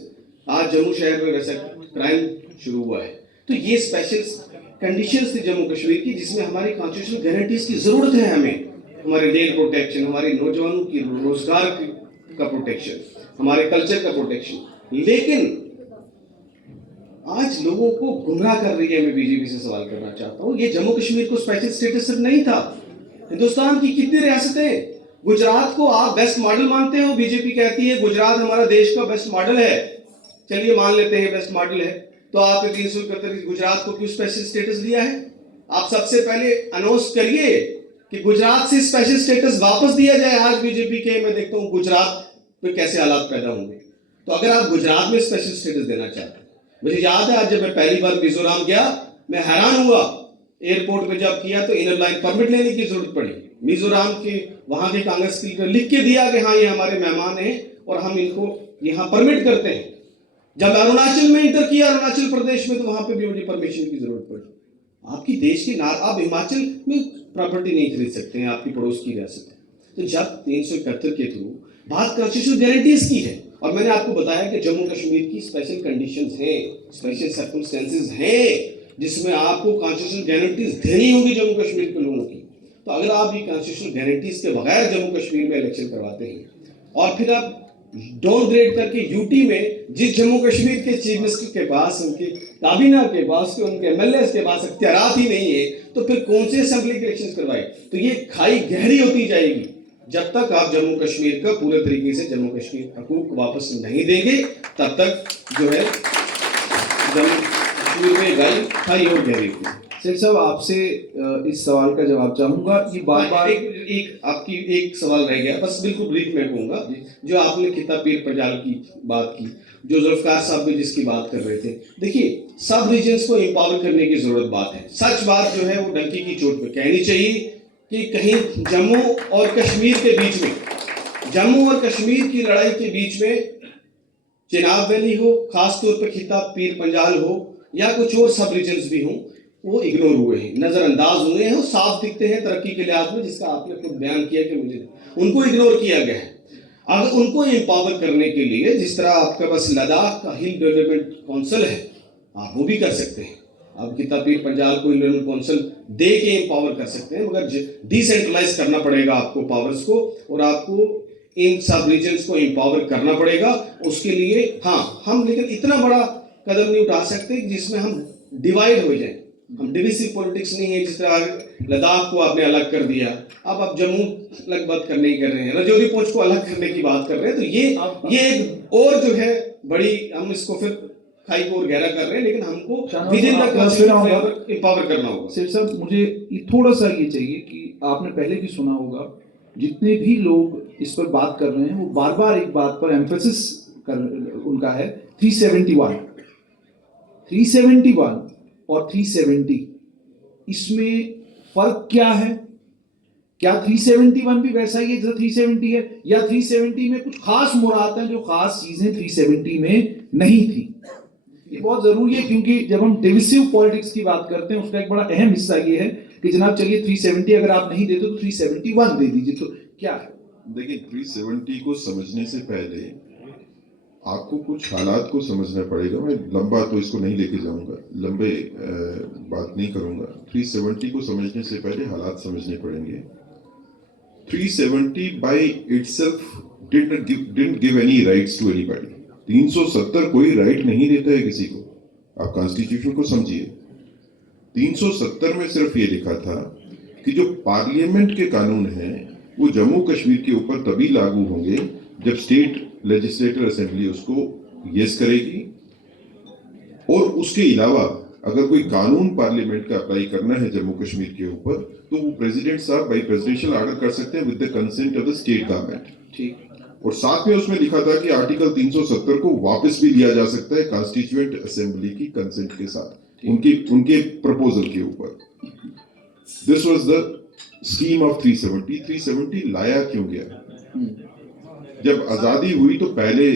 आज जम्मू शहर में वैसा क्राइम शुरू हुआ है। तो ये स्पेशल कंडीशंस थी जम्मू कश्मीर की, जिसमें हमारी कॉन्स्टिट्यूशनल गारंटीज की जरूरत है हमें। हमारे लैंड प्रोटेक्शन, हमारे नौजवानों की रोजगार का प्रोटेक्शन, हमारे कल्चर का प्रोटेक्शन। लेकिन आज लोगों को गुमराह कर रही है। मैं बीजेपी से सवाल करना चाहता हूँ, ये जम्मू कश्मीर को स्पेशल स्टेटस सिर्फ नहीं था। हिंदुस्तान की कितनी रियासतें, गुजरात को आप बेस्ट मॉडल मानते हो, बीजेपी कहती है गुजरात हमारा देश का बेस्ट मॉडल है। चलिए मान लेते हैं बेस्ट मॉडल है, तो आपने 371 गुजरात को क्यों स्पेशल स्टेटस दिया है? आप सबसे पहले अनाउंस करिए कि गुजरात से स्पेशल स्टेटस वापस दिया जाए। आज बीजेपी के मैं देखता हूँ गुजरात में कैसे हालात पैदा होंगे। तो अगर आप गुजरात में स्पेशल स्टेटस देना चाहते हैं, मुझे याद है आज जब मैं पहली बार मिजोरम गया, मैं हैरान हुआ। एयरपोर्ट में जब किया तो इनर लाइन परमिट लेने की जरूरत पड़ी। मिजोरम के वहां के कांग्रेस स्पीकर लिख के दिया कि हाँ ये हमारे मेहमान हैं और हम इनको यहाँ परमिट करते हैं। जब अरुणाचल में इंटर किया, अरुणाचल प्रदेश में, तो वहां पे भी मुझे परमिशन की जरूरत पड़ी। आपकी देश की आप हिमाचल में प्रॉपर्टी नहीं खरीद सकते हैं, आपकी पड़ोस की रियासत है। तो जब 371 के थ्रू बात कॉन्स्टिट्यूशनल गारंटीज की है, और मैंने आपको बताया कि जम्मू कश्मीर की स्पेशल कंडीशंस हैं, स्पेशल सर्कमस्टेंसेस हैं, जिसमें आपको कॉन्स्टिट्यूशनल गारंटीज देनी होगी जम्मू कश्मीर के लोगों की। तो अगर आप ये कॉन्स्टिट्यूशनल गारंटीज के बगैर जम्मू कश्मीर में इलेक्शन करवाते हैं, और फिर आप डाउनग्रेड करके यूटी में जिस जम्मू कश्मीर के चीफ मिनिस्टर के पास, उनके काबीना के पास, उनके एमएलए के पास अख्तियारात ही नहीं है, तो फिर कौन से असेंबली के इलेक्शन करवाए? तो ये खाई गहरी होती जाएगी जब तक आप जम्मू कश्मीर का पूरे तरीके से जम्मू कश्मीर हकूक वापस नहीं देंगे, तब तक जो है जम्मू कश्मीर में गाय खाई और गहरी होगी। शेख साहब, आपसे इस सवाल का जवाब चाहूंगा। ये बार बार एक आपकी एक सवाल रह गया, बस बिल्कुल ब्रीफ में कहूंगा। जो आपने खिता पीर पंजाल की बात की, जो जुल्फकार साहब भी जिसकी बात कर रहे थे, देखिए सब रीजन्स को एम्पावर करने की जरूरत बात है। सच बात जो है वो डंकी की चोट पे कहनी चाहिए कि कहीं जम्मू और कश्मीर के बीच में, जम्मू और कश्मीर की लड़ाई के बीच में चिनाब वैली हो, खासतौर पर खिता पीर पंजाल हो, या कुछ और सब रीजन्स भी हों, वो इग्नोर हुए हैं, नजरअंदाज हुए हैं, साफ दिखते हैं तरक्की के लिहाज में, जिसका आपने खुद बयान किया कि मुझे उनको इग्नोर किया गया है। अगर उनको एम्पावर करने के लिए जिस तरह आपके पास लद्दाख का हिल डेवलपमेंट काउंसिल है, आप वो भी कर सकते हैं। आप खिता पीर पंजाल को डेवलपमेंट काउंसिल दे के एम्पावर कर सकते हैं, मगर डिसेंट्रलाइज करना पड़ेगा आपको पावर्स को, और आपको इन सब रीजन्स को एम्पावर करना पड़ेगा। उसके लिए हाँ, हम लेकिन इतना बड़ा कदम नहीं उठा सकते जिसमें हम डिवाइड हो जाए। हम डिविसिव पॉलिटिक्स नहीं है, जिस तरह लद्दाख को आपने अलग कर दिया, अब आप जम्मू अलग बात करने ही कर रहे हैं, रजौरी पोच को अलग करने की बात कर रहे हैं। तो ये एक और जो है बड़ी, हम इसको फिर खाई को और गहरा कर रहे हैं, लेकिन हमको एम्पावर करना होगा। सिर्फ साहब, मुझे थोड़ा सा ये चाहिए कि आपने पहले भी सुना होगा, जितने भी लोग इस पर बात कर रहे हैं वो बार बार एक बात पर एम्फेसिस कर उनका है, 371 और 370, इसमें फर्क क्या है? क्या 371 भी वैसा ही है जैसा 370 है, या 370 में कुछ खास मुराद हैं जो खास चीजें 370 में नहीं थी? ये बहुत जरूरी है, क्योंकि जब हम डिविसिव पॉलिटिक्स की बात करते हैं उसका एक बड़ा अहम हिस्सा ये है कि जनाब चलिए 370 अगर आप नहीं देते तो 371 दे दीजिए। तो क्या है? देखिए, 370 को समझने से पहले आपको कुछ हालात को समझना पड़ेगा। मैं लंबा तो इसको नहीं लेके जाऊंगा, लंबे बात नहीं करूंगा। 370 को समझने से पहले हालात समझने पड़ेंगे। 370 by itself didn't give any rights to anybody. 370 कोई राइट नहीं देता है किसी को. आप कॉन्स्टिट्यूशन को समझिए. 370 में सिर्फ ये लिखा था कि जो पार्लियामेंट के कानून हैं वो जम्मू कश्मीर के ऊपर तभी लागू होंगे जब स्टेट लेजिस्लेटिव असेंबली उसको यस करेगी, और उसके अलावा अगर कोई कानून पार्लियामेंट का अप्लाई करना है जम्मू कश्मीर के ऊपर तो वो प्रेसिडेंट साहब बाई प्रेसिडेंशियल ऑर्डर कर सकते हैं with the consent of the state government. ठीक. और साथ में उसमें लिखा था कि आर्टिकल 370 को वापस भी लिया जा सकता है कॉन्स्टिट्यूएंट असेंबली की कंसेंट के साथ, उनके प्रपोजल के ऊपर. This was the scheme of 370. 370 लाया क्यों गया? जब आजादी हुई तो पहले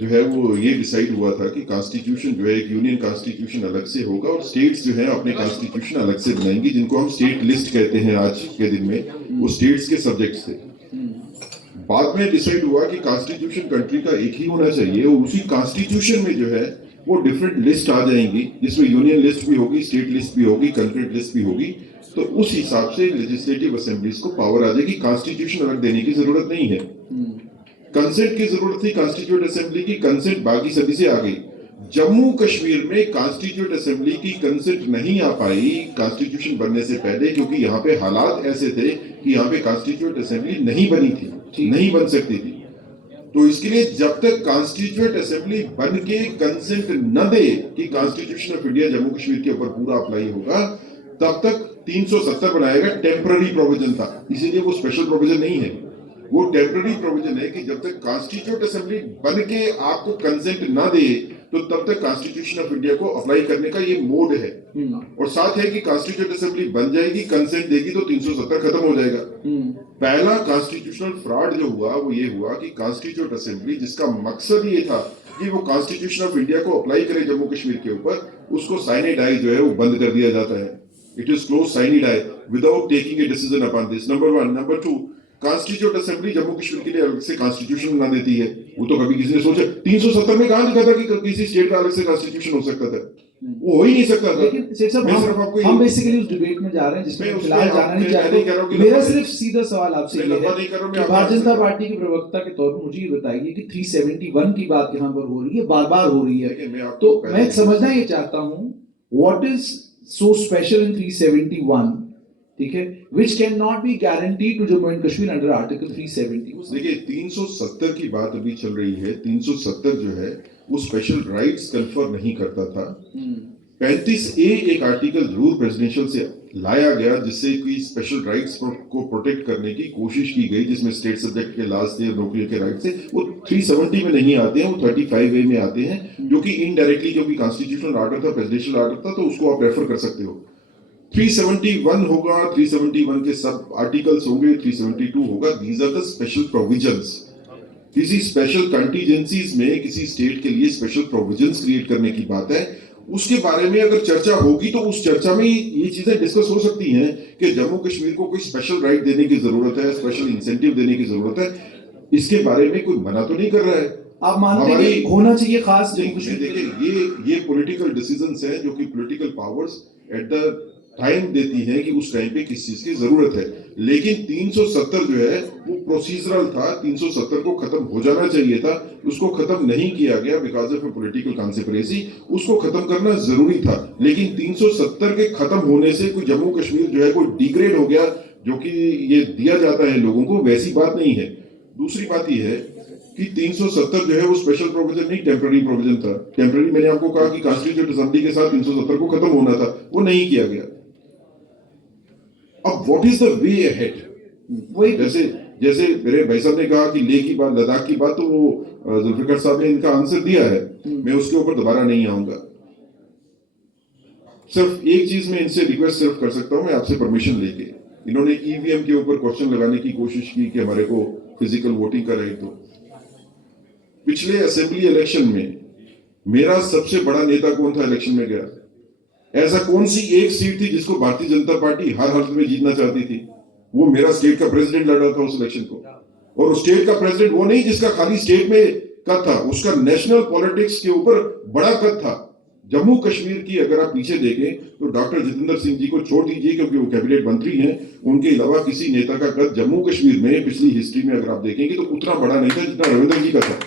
जो है वो ये डिसाइड हुआ था कि कॉन्स्टिट्यूशन जो है एक यूनियन कॉन्स्टिट्यूशन अलग से होगा और स्टेट्स जो है अपने कॉन्स्टिट्यूशन अलग से बनाएंगी, जिनको हम स्टेट लिस्ट कहते हैं आज के दिन में. वो स्टेट्स के सब्जेक्ट्स थे. बाद में डिसाइड हुआ कि कॉन्स्टिट्यूशन कंट्री का एक ही होना चाहिए और उसी कॉन्स्टिट्यूशन में जो है वो डिफरेंट लिस्ट आ जाएंगी जिसमें यूनियन लिस्ट भी होगी, स्टेट लिस्ट भी होगी, कंट्री लिस्ट भी होगी. तो उस हिसाब से लेजिस्लेटिव असेंबलीज को पावर आ जाएगी. कॉन्स्टिट्यूशन अलग देने की जरूरत नहीं है. कंसेंट की जरूरत थी कॉन्स्टिट्यूएंट असेंबली की. कंसेंट बाकी सभी से आ गई. जम्मू कश्मीर में कॉन्स्टिट्यूएंट असेंबली की कंसेंट नहीं आ पाई कॉन्स्टिट्यूशन बनने से पहले, क्योंकि यहाँ पे हालात ऐसे थे कि यहाँ पे कॉन्स्टिट्यूएंट असेंबली नहीं बनी थी, नहीं बन सकती थी. तो इसके लिए जब तक कॉन्स्टिट्यूएंट असेंबली बन के कंसेंट न दे कि constitution of India Jammu Kashmir के ऊपर पूरा अप्लाई होगा, तब तक 370 बनाएगा. टेम्पररी प्रोविजन था, इसीलिए वो स्पेशल प्रोविजन नहीं है. वो टेम्पररी प्रोविजन है कि जब तक कॉन्स्टिट्यूएंट असेंबली बन के आपको कंसेंट ना दे तो तब तक कॉन्स्टिट्यूशन ऑफ इंडिया को अप्लाई करने का ये मोड है. और साथ है कि कॉन्स्टिट्यूएंट असेंबली बन जाएगी, कंसेंट देगी तो 370 खत्म हो जाएगा. पहला कॉन्स्टिट्यूशनल फ्रॉड जो हुआ वो ये हुआ कि कॉन्स्टिट्यूएंट असेंबली जिसका मकसद ये था कि वो कॉन्स्टिट्यूशन ऑफ इंडिया को अप्लाई करे जम्मू कश्मीर के ऊपर, उसको साइने डाई जो है वो बंद कर दिया जाता है. It is close sine die without taking a decision upon this. Number 1. Number 2, constituent assembly Jammu Kashmir के लिए अलग से कॉन्स्टिट्यूशन बना देती है. वो तो कभी किसी ने सोचा 370 में कहां लिखा था कि किसी स्टेट का अलग से कॉन्स्टिट्यूशन हो सकता था? वो हो ही नहीं सकता था. लेकिन सेठ साहब हम बेसिकली उस डिबेट में जा रहे हैं जिसमें फिलहाल जाना नहीं चाहते. मेरा सिर्फ सीधा सवाल आपसे ये है कि भारतीय जनता पार्टी के प्रवक्ता के तौर पर मुझे ये बताइए कि 371 की बात यहाँ पर हो रही है, बार बार हो रही है, तो मैं समझना ये चाहता हूँ what is so special in 371, ठीक है, which cannot be guaranteed to Jammu and Kashmir under Article 370. देखिए 370 की बात अभी चल रही है. 370 जो है वो स्पेशल राइट्स कन्फर नहीं करता था. 35A एक आर्टिकल जरूर प्रेसिडेंशियल से लाया गया जिससे कोई स्पेशल राइट्स को प्रोटेक्ट करने की कोशिश की गई, जिसमें स्टेट सब्जेक्ट के लाज थे, नौकरियों के राइट थे. वो 370 में नहीं आते हैं, वो 35A में आते हैं, जो कि इनडायरेक्टली क्योंकि कॉन्स्टिट्यूशनल ऑर्डर था, प्रेसिडेंशियल ऑर्डर था, तो उसको आप रेफर कर सकते हो. 371 होगा, 371 के सब आर्टिकल्स होंगे, 372 होगा. These are the special provisions. किसी स्पेशल कंटीजेंसीज में किसी स्टेट के लिए स्पेशल प्रोविजंस क्रिएट करने की बात है. उसके बारे में अगर चर्चा होगी तो उस चर्चा में ये चीजें डिस्कस हो सकती हैं कि जम्मू कश्मीर को कोई स्पेशल राइट देने की जरूरत है, स्पेशल इंसेंटिव देने की जरूरत है. इसके बारे में कोई मना तो नहीं कर रहा है. आप मानते हैं कि होना चाहिए खास जम्मू कश्मीर? देखिए ये पॉलिटिकल डिसीजंस हैं जो कि political powers at the time देती हैं कि उस टाइम पे किस चीज की जरूरत है. लेकिन 370 जो है वो प्रोसीजरल था. 370 को खत्म हो जाना चाहिए था, उसको खत्म नहीं किया गया because of A political conspiracy. उसको खत्म करना जरूरी था, लेकिन 370 के खत्म होने से कोई जम्मू कश्मीर जो है कोई डिग्रेड हो गया जो कि ये दिया जाता है लोगों को, वैसी बात नहीं है. दूसरी बात यह है कि 370 जो है वो स्पेशल प्रोविजन नहीं, टेम्पररी प्रोविजन था. टेम्पररी मैंने आपको कहा कि कॉन्स्टिट्यूएंट असेंबली के साथ 370 को खत्म होना था, वो नहीं किया गया. अब what is the way ahead? वही जैसे मेरे भाई साहब ने कहा कि लेह की बात, लद्दाख की बात, तो वो जुल्फिकार साहब ने इनका आंसर दिया है. मैं उसके ऊपर दोबारा नहीं आऊंगा. सिर्फ एक चीज में इनसे रिक्वेस्ट सिर्फ कर सकता हूं, मैं आपसे परमिशन लेके. इन्होंने ईवीएम के ऊपर क्वेश्चन लगाने की कोशिश की कि हमारे को फिजिकल वोटिंग का राइट दो. पिछले असेंबली इलेक्शन में मेरा सबसे बड़ा नेता कौन था इलेक्शन में गया? ऐसा कौन सी एक सीट थी जिसको भारतीय जनता पार्टी हर हालत में जीतना चाहती थी? वो मेरा स्टेट का प्रेसिडेंट लड़ रहा था उस इलेक्शन को. और उस स्टेट का प्रेसिडेंट वो नहीं जिसका खाली स्टेट में कद था, उसका नेशनल पॉलिटिक्स के ऊपर बड़ा कद था. जम्मू कश्मीर की अगर आप पीछे देखें तो डॉक्टर जितेंद्र सिंह जी को छोड़ दीजिए क्योंकि वो कैबिनेट मंत्री हैं, उनके अलावा किसी नेता का कद जम्मू कश्मीर में पिछली हिस्ट्री में अगर आप देखेंगे तो उतना बड़ा नहीं था जितना रविंद्र जी का था।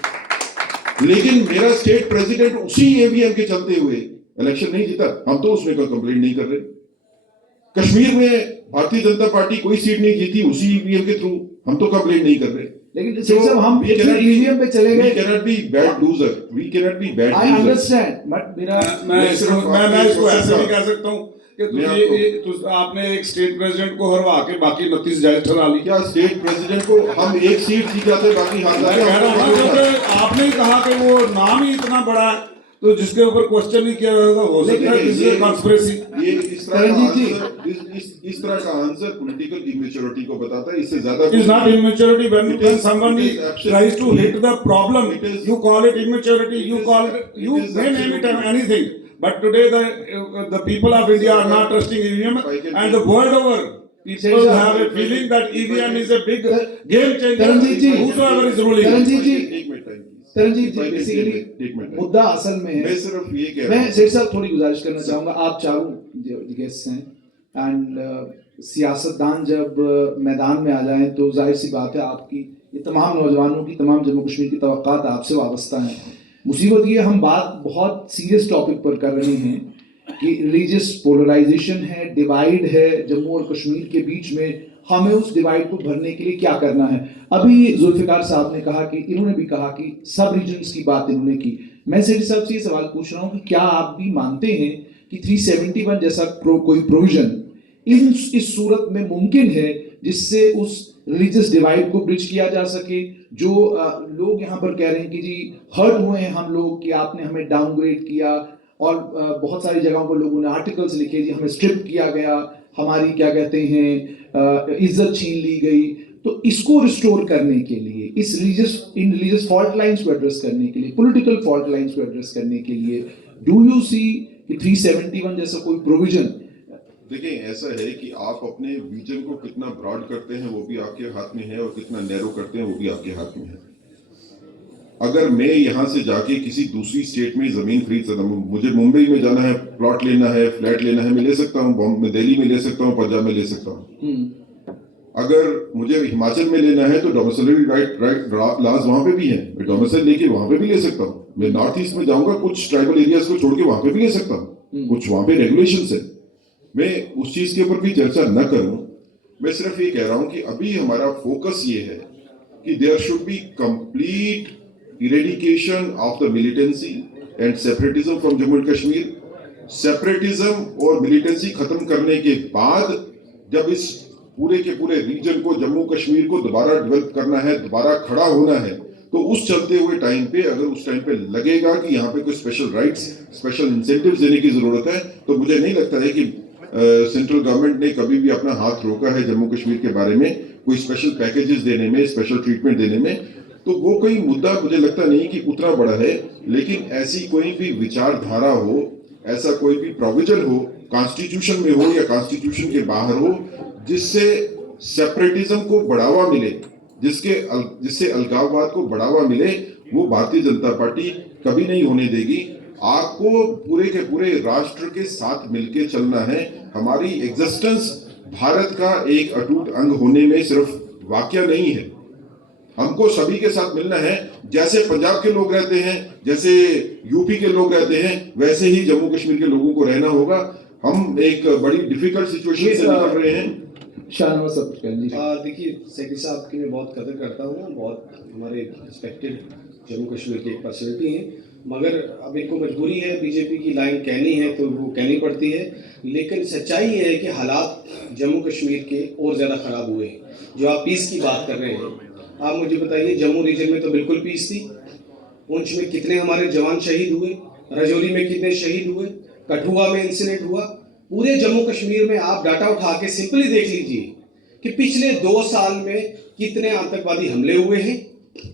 लेकिन मेरा स्टेट प्रेसिडेंट उसी ईवीएम के चलते हुए इलेक्शन नहीं जीता, हम तो उसमें कोई कंप्लेंट नहीं कर रहे। कश्मीर में भारतीय जनता पार्टी कोई सीट नहीं जीती उसी ईवीएम के थ्रू, हम तो कंप्लेंट नहीं कर रहे। लेकिन सिर्फ हम ईवीएम पे चले गए। We cannot be bad loser. We cannot be bad I loser. understand, but मेरा मैं इसको ऐसे भी मैं कह सकता हूँ कि आपको- आपने एक स्टेट प्रेसिडेंट को हरवा के बाकी 29 जज ठहरा ली। क्या स्टेट प्रेसिडेंट को हम एक सीट जीत जाते बाकी हार मैं कह रहा हूँ ना, क्योंकि आपने ही कहा कि वो नाम ही इतना बड़ा है तो जिसके ऊपर क्वेश्चन नहीं किया जाता हो सकता है किसी कॉन्स्पिरेसी। ये इस तरह का आंसर इस तरह का आंसर पॉलिटिकल इमेच्योरिटी को बताता है, इससे ज्यादा It is not immaturity when It is- someone it is absolutely- tries to hit the problem. It is- You call it immaturity. You It is- call it. You it is may name it absolutely- anything. But today the people of India are not trusting EVM, If I can- and the world over people Sir, have a if I feeling can- that if I EVM can- is a big game changer. Taranjeet ji, Whosoever is ruling. Taranjeet ji, एक minute time Taranjit जी, basically मुद्दा असल में है। मैं सिर्फ ये कह रहा मैं हूँ सेठ साहब थोड़ी गुजारिश करना चाहूंगा, आप चारों गेस्ट हैं एंड सियासतदान जब मैदान में आ जाएं तो जाहिर सी बात है आपकी ये तमाम नौजवानों की, तमाम जम्मू कश्मीर की तवक्कात आपसे वाबस्ता हैं। मुसीबत ये हम बात बहुत सीरियस टॉपिक पर कर रहे हैं कि रिलीजियस पोलराइजेशन है, डिवाइड है जम्मू और कश्मीर के बीच में, हमें उस डिवाइड को भरने के लिए क्या करना है। अभी जुल्फिकार साहब ने कहा कि इन्होंने भी कहा कि सब रीजन्स की बात इन्होंने की। मैं सेठ साहब से ये सवाल पूछ रहा हूँ कि क्या आप भी मानते हैं कि 371 जैसा कोई प्रोविजन इस सूरत में मुमकिन है जिससे उस रिलीजियस डिवाइड को ब्रिज किया जा सके? जो लोग यहाँ पर कह रहे हैं कि जी हर्ट हुए हैं हम लोग कि आपने हमें डाउनग्रेड किया, और बहुत सारी जगहों पर लोगों ने आर्टिकल्स लिखे जी हमें स्ट्रिप किया गया, हमारी क्या कहते हैं इज्जत छीन ली गई। तो इसको रिस्टोर करने के लिए, इस रिलीजियस फॉल्ट लाइंस को एड्रेस करने के लिए, पॉलिटिकल फॉल्ट लाइंस को एड्रेस करने के लिए, डू यू सी कि 371 जैसा कोई प्रोविजन? देखिए ऐसा है कि आप अपने विजन को कितना ब्रॉड करते हैं वो भी आपके हाथ में है और कितना नैरो करते हैं वो भी आपके हाथ में है। अगर मैं यहाँ से जाके किसी दूसरी स्टेट में जमीन खरीद सकता हूँ, मुझे मुंबई में जाना है, प्लॉट लेना है, फ्लैट लेना है, मैं ले सकता हूँ, बॉम्बे में, दिल्ली में ले सकता हूँ, पंजाब में ले सकता हूँ। अगर मुझे हिमाचल में लेना है तो डोमिसाइलरी राइट लॉज वहां पे भी हैं, मैं डोमिसाइल लेके वहां पे भी ले सकता हूँ। मैं नॉर्थ ईस्ट में जाऊंगा, कुछ ट्राइबल एरियाज को छोड़ के वहां पे भी ले सकता हूँ, कुछ वहां पे रेगुलेशंस है। मैं उस चीज के ऊपर भी चर्चा न करूं, मैं सिर्फ ये कह रहा हूं कि अभी हमारा फोकस ये है कि there should be complete eradication of the militancy and separatism from Jammu and Kashmir. Separatism और मिलिटेंसी खत्म करने के बाद जब इस पूरे के पूरे रीजन को, जम्मू कश्मीर को दोबारा डेवलप करना है, दोबारा खड़ा होना है, तो उस चलते हुए टाइम पे अगर उस टाइम पे लगेगा कि यहाँ पे कोई स्पेशल राइट्स, स्पेशल इंसेंटिव्स देने की जरूरत है, तो मुझे नहीं लगता है कि सेंट्रल गवर्नमेंट ने कभी भी अपना हाथ रोका है जम्मू कश्मीर के बारे में कोई स्पेशल पैकेजेस देने में, स्पेशल ट्रीटमेंट देने में। तो वो कोई मुद्दा मुझे लगता नहीं कि उतना बड़ा है, लेकिन ऐसी कोई भी विचारधारा हो, ऐसा कोई भी प्रोविजन हो, कॉन्स्टिट्यूशन में हो या कॉन्स्टिट्यूशन के बाहर हो, जिससे सेपरेटिज्म को बढ़ावा मिले, जिससे अलगाववाद को बढ़ावा मिले, वो भारतीय जनता पार्टी कभी नहीं होने देगी। आपको पूरे के पूरे राष्ट्र के साथ मिलके चलना है। हमारी एग्जिस्टेंस भारत का एक अटूट अंग होने में सिर्फ वाक्य नहीं है, हमको सभी के साथ मिलना है। जैसे पंजाब के लोग रहते हैं, जैसे यूपी के लोग रहते हैं, वैसे ही जम्मू कश्मीर के लोगों को रहना होगा। हम एक बड़ी डिफिकल्ट सिचुएशन से निकल रहे हैं। शाहनवाज साहब, देखिए सेक्रेटरी साहब की मैं बहुत कदर करता हूँ, बहुत हमारे रिस्पेक्टेड जम्मू कश्मीर की एक पर्सनैलिटी हैं, मगर अब इनको मजबूरी है, बीजेपी की लाइन कहनी है तो वो कहनी पड़ती है। लेकिन सच्चाई ये है कि हालात जम्मू कश्मीर के और ज़्यादा ख़राब हुए हैं। जो आप पीस की बात कर रहे हैं, आप मुझे बताइए, जम्मू रीजन में तो बिल्कुल पीस थी। पुंछ में कितने हमारे जवान शहीद हुए, राजौरी में कितने शहीद हुए, कठुआ में इंसिडेंट हुआ। पूरे जम्मू कश्मीर में आप डाटा उठा के सिंपली देख लीजिए कि पिछले 2 साल में कितने आतंकवादी हमले हुए हैं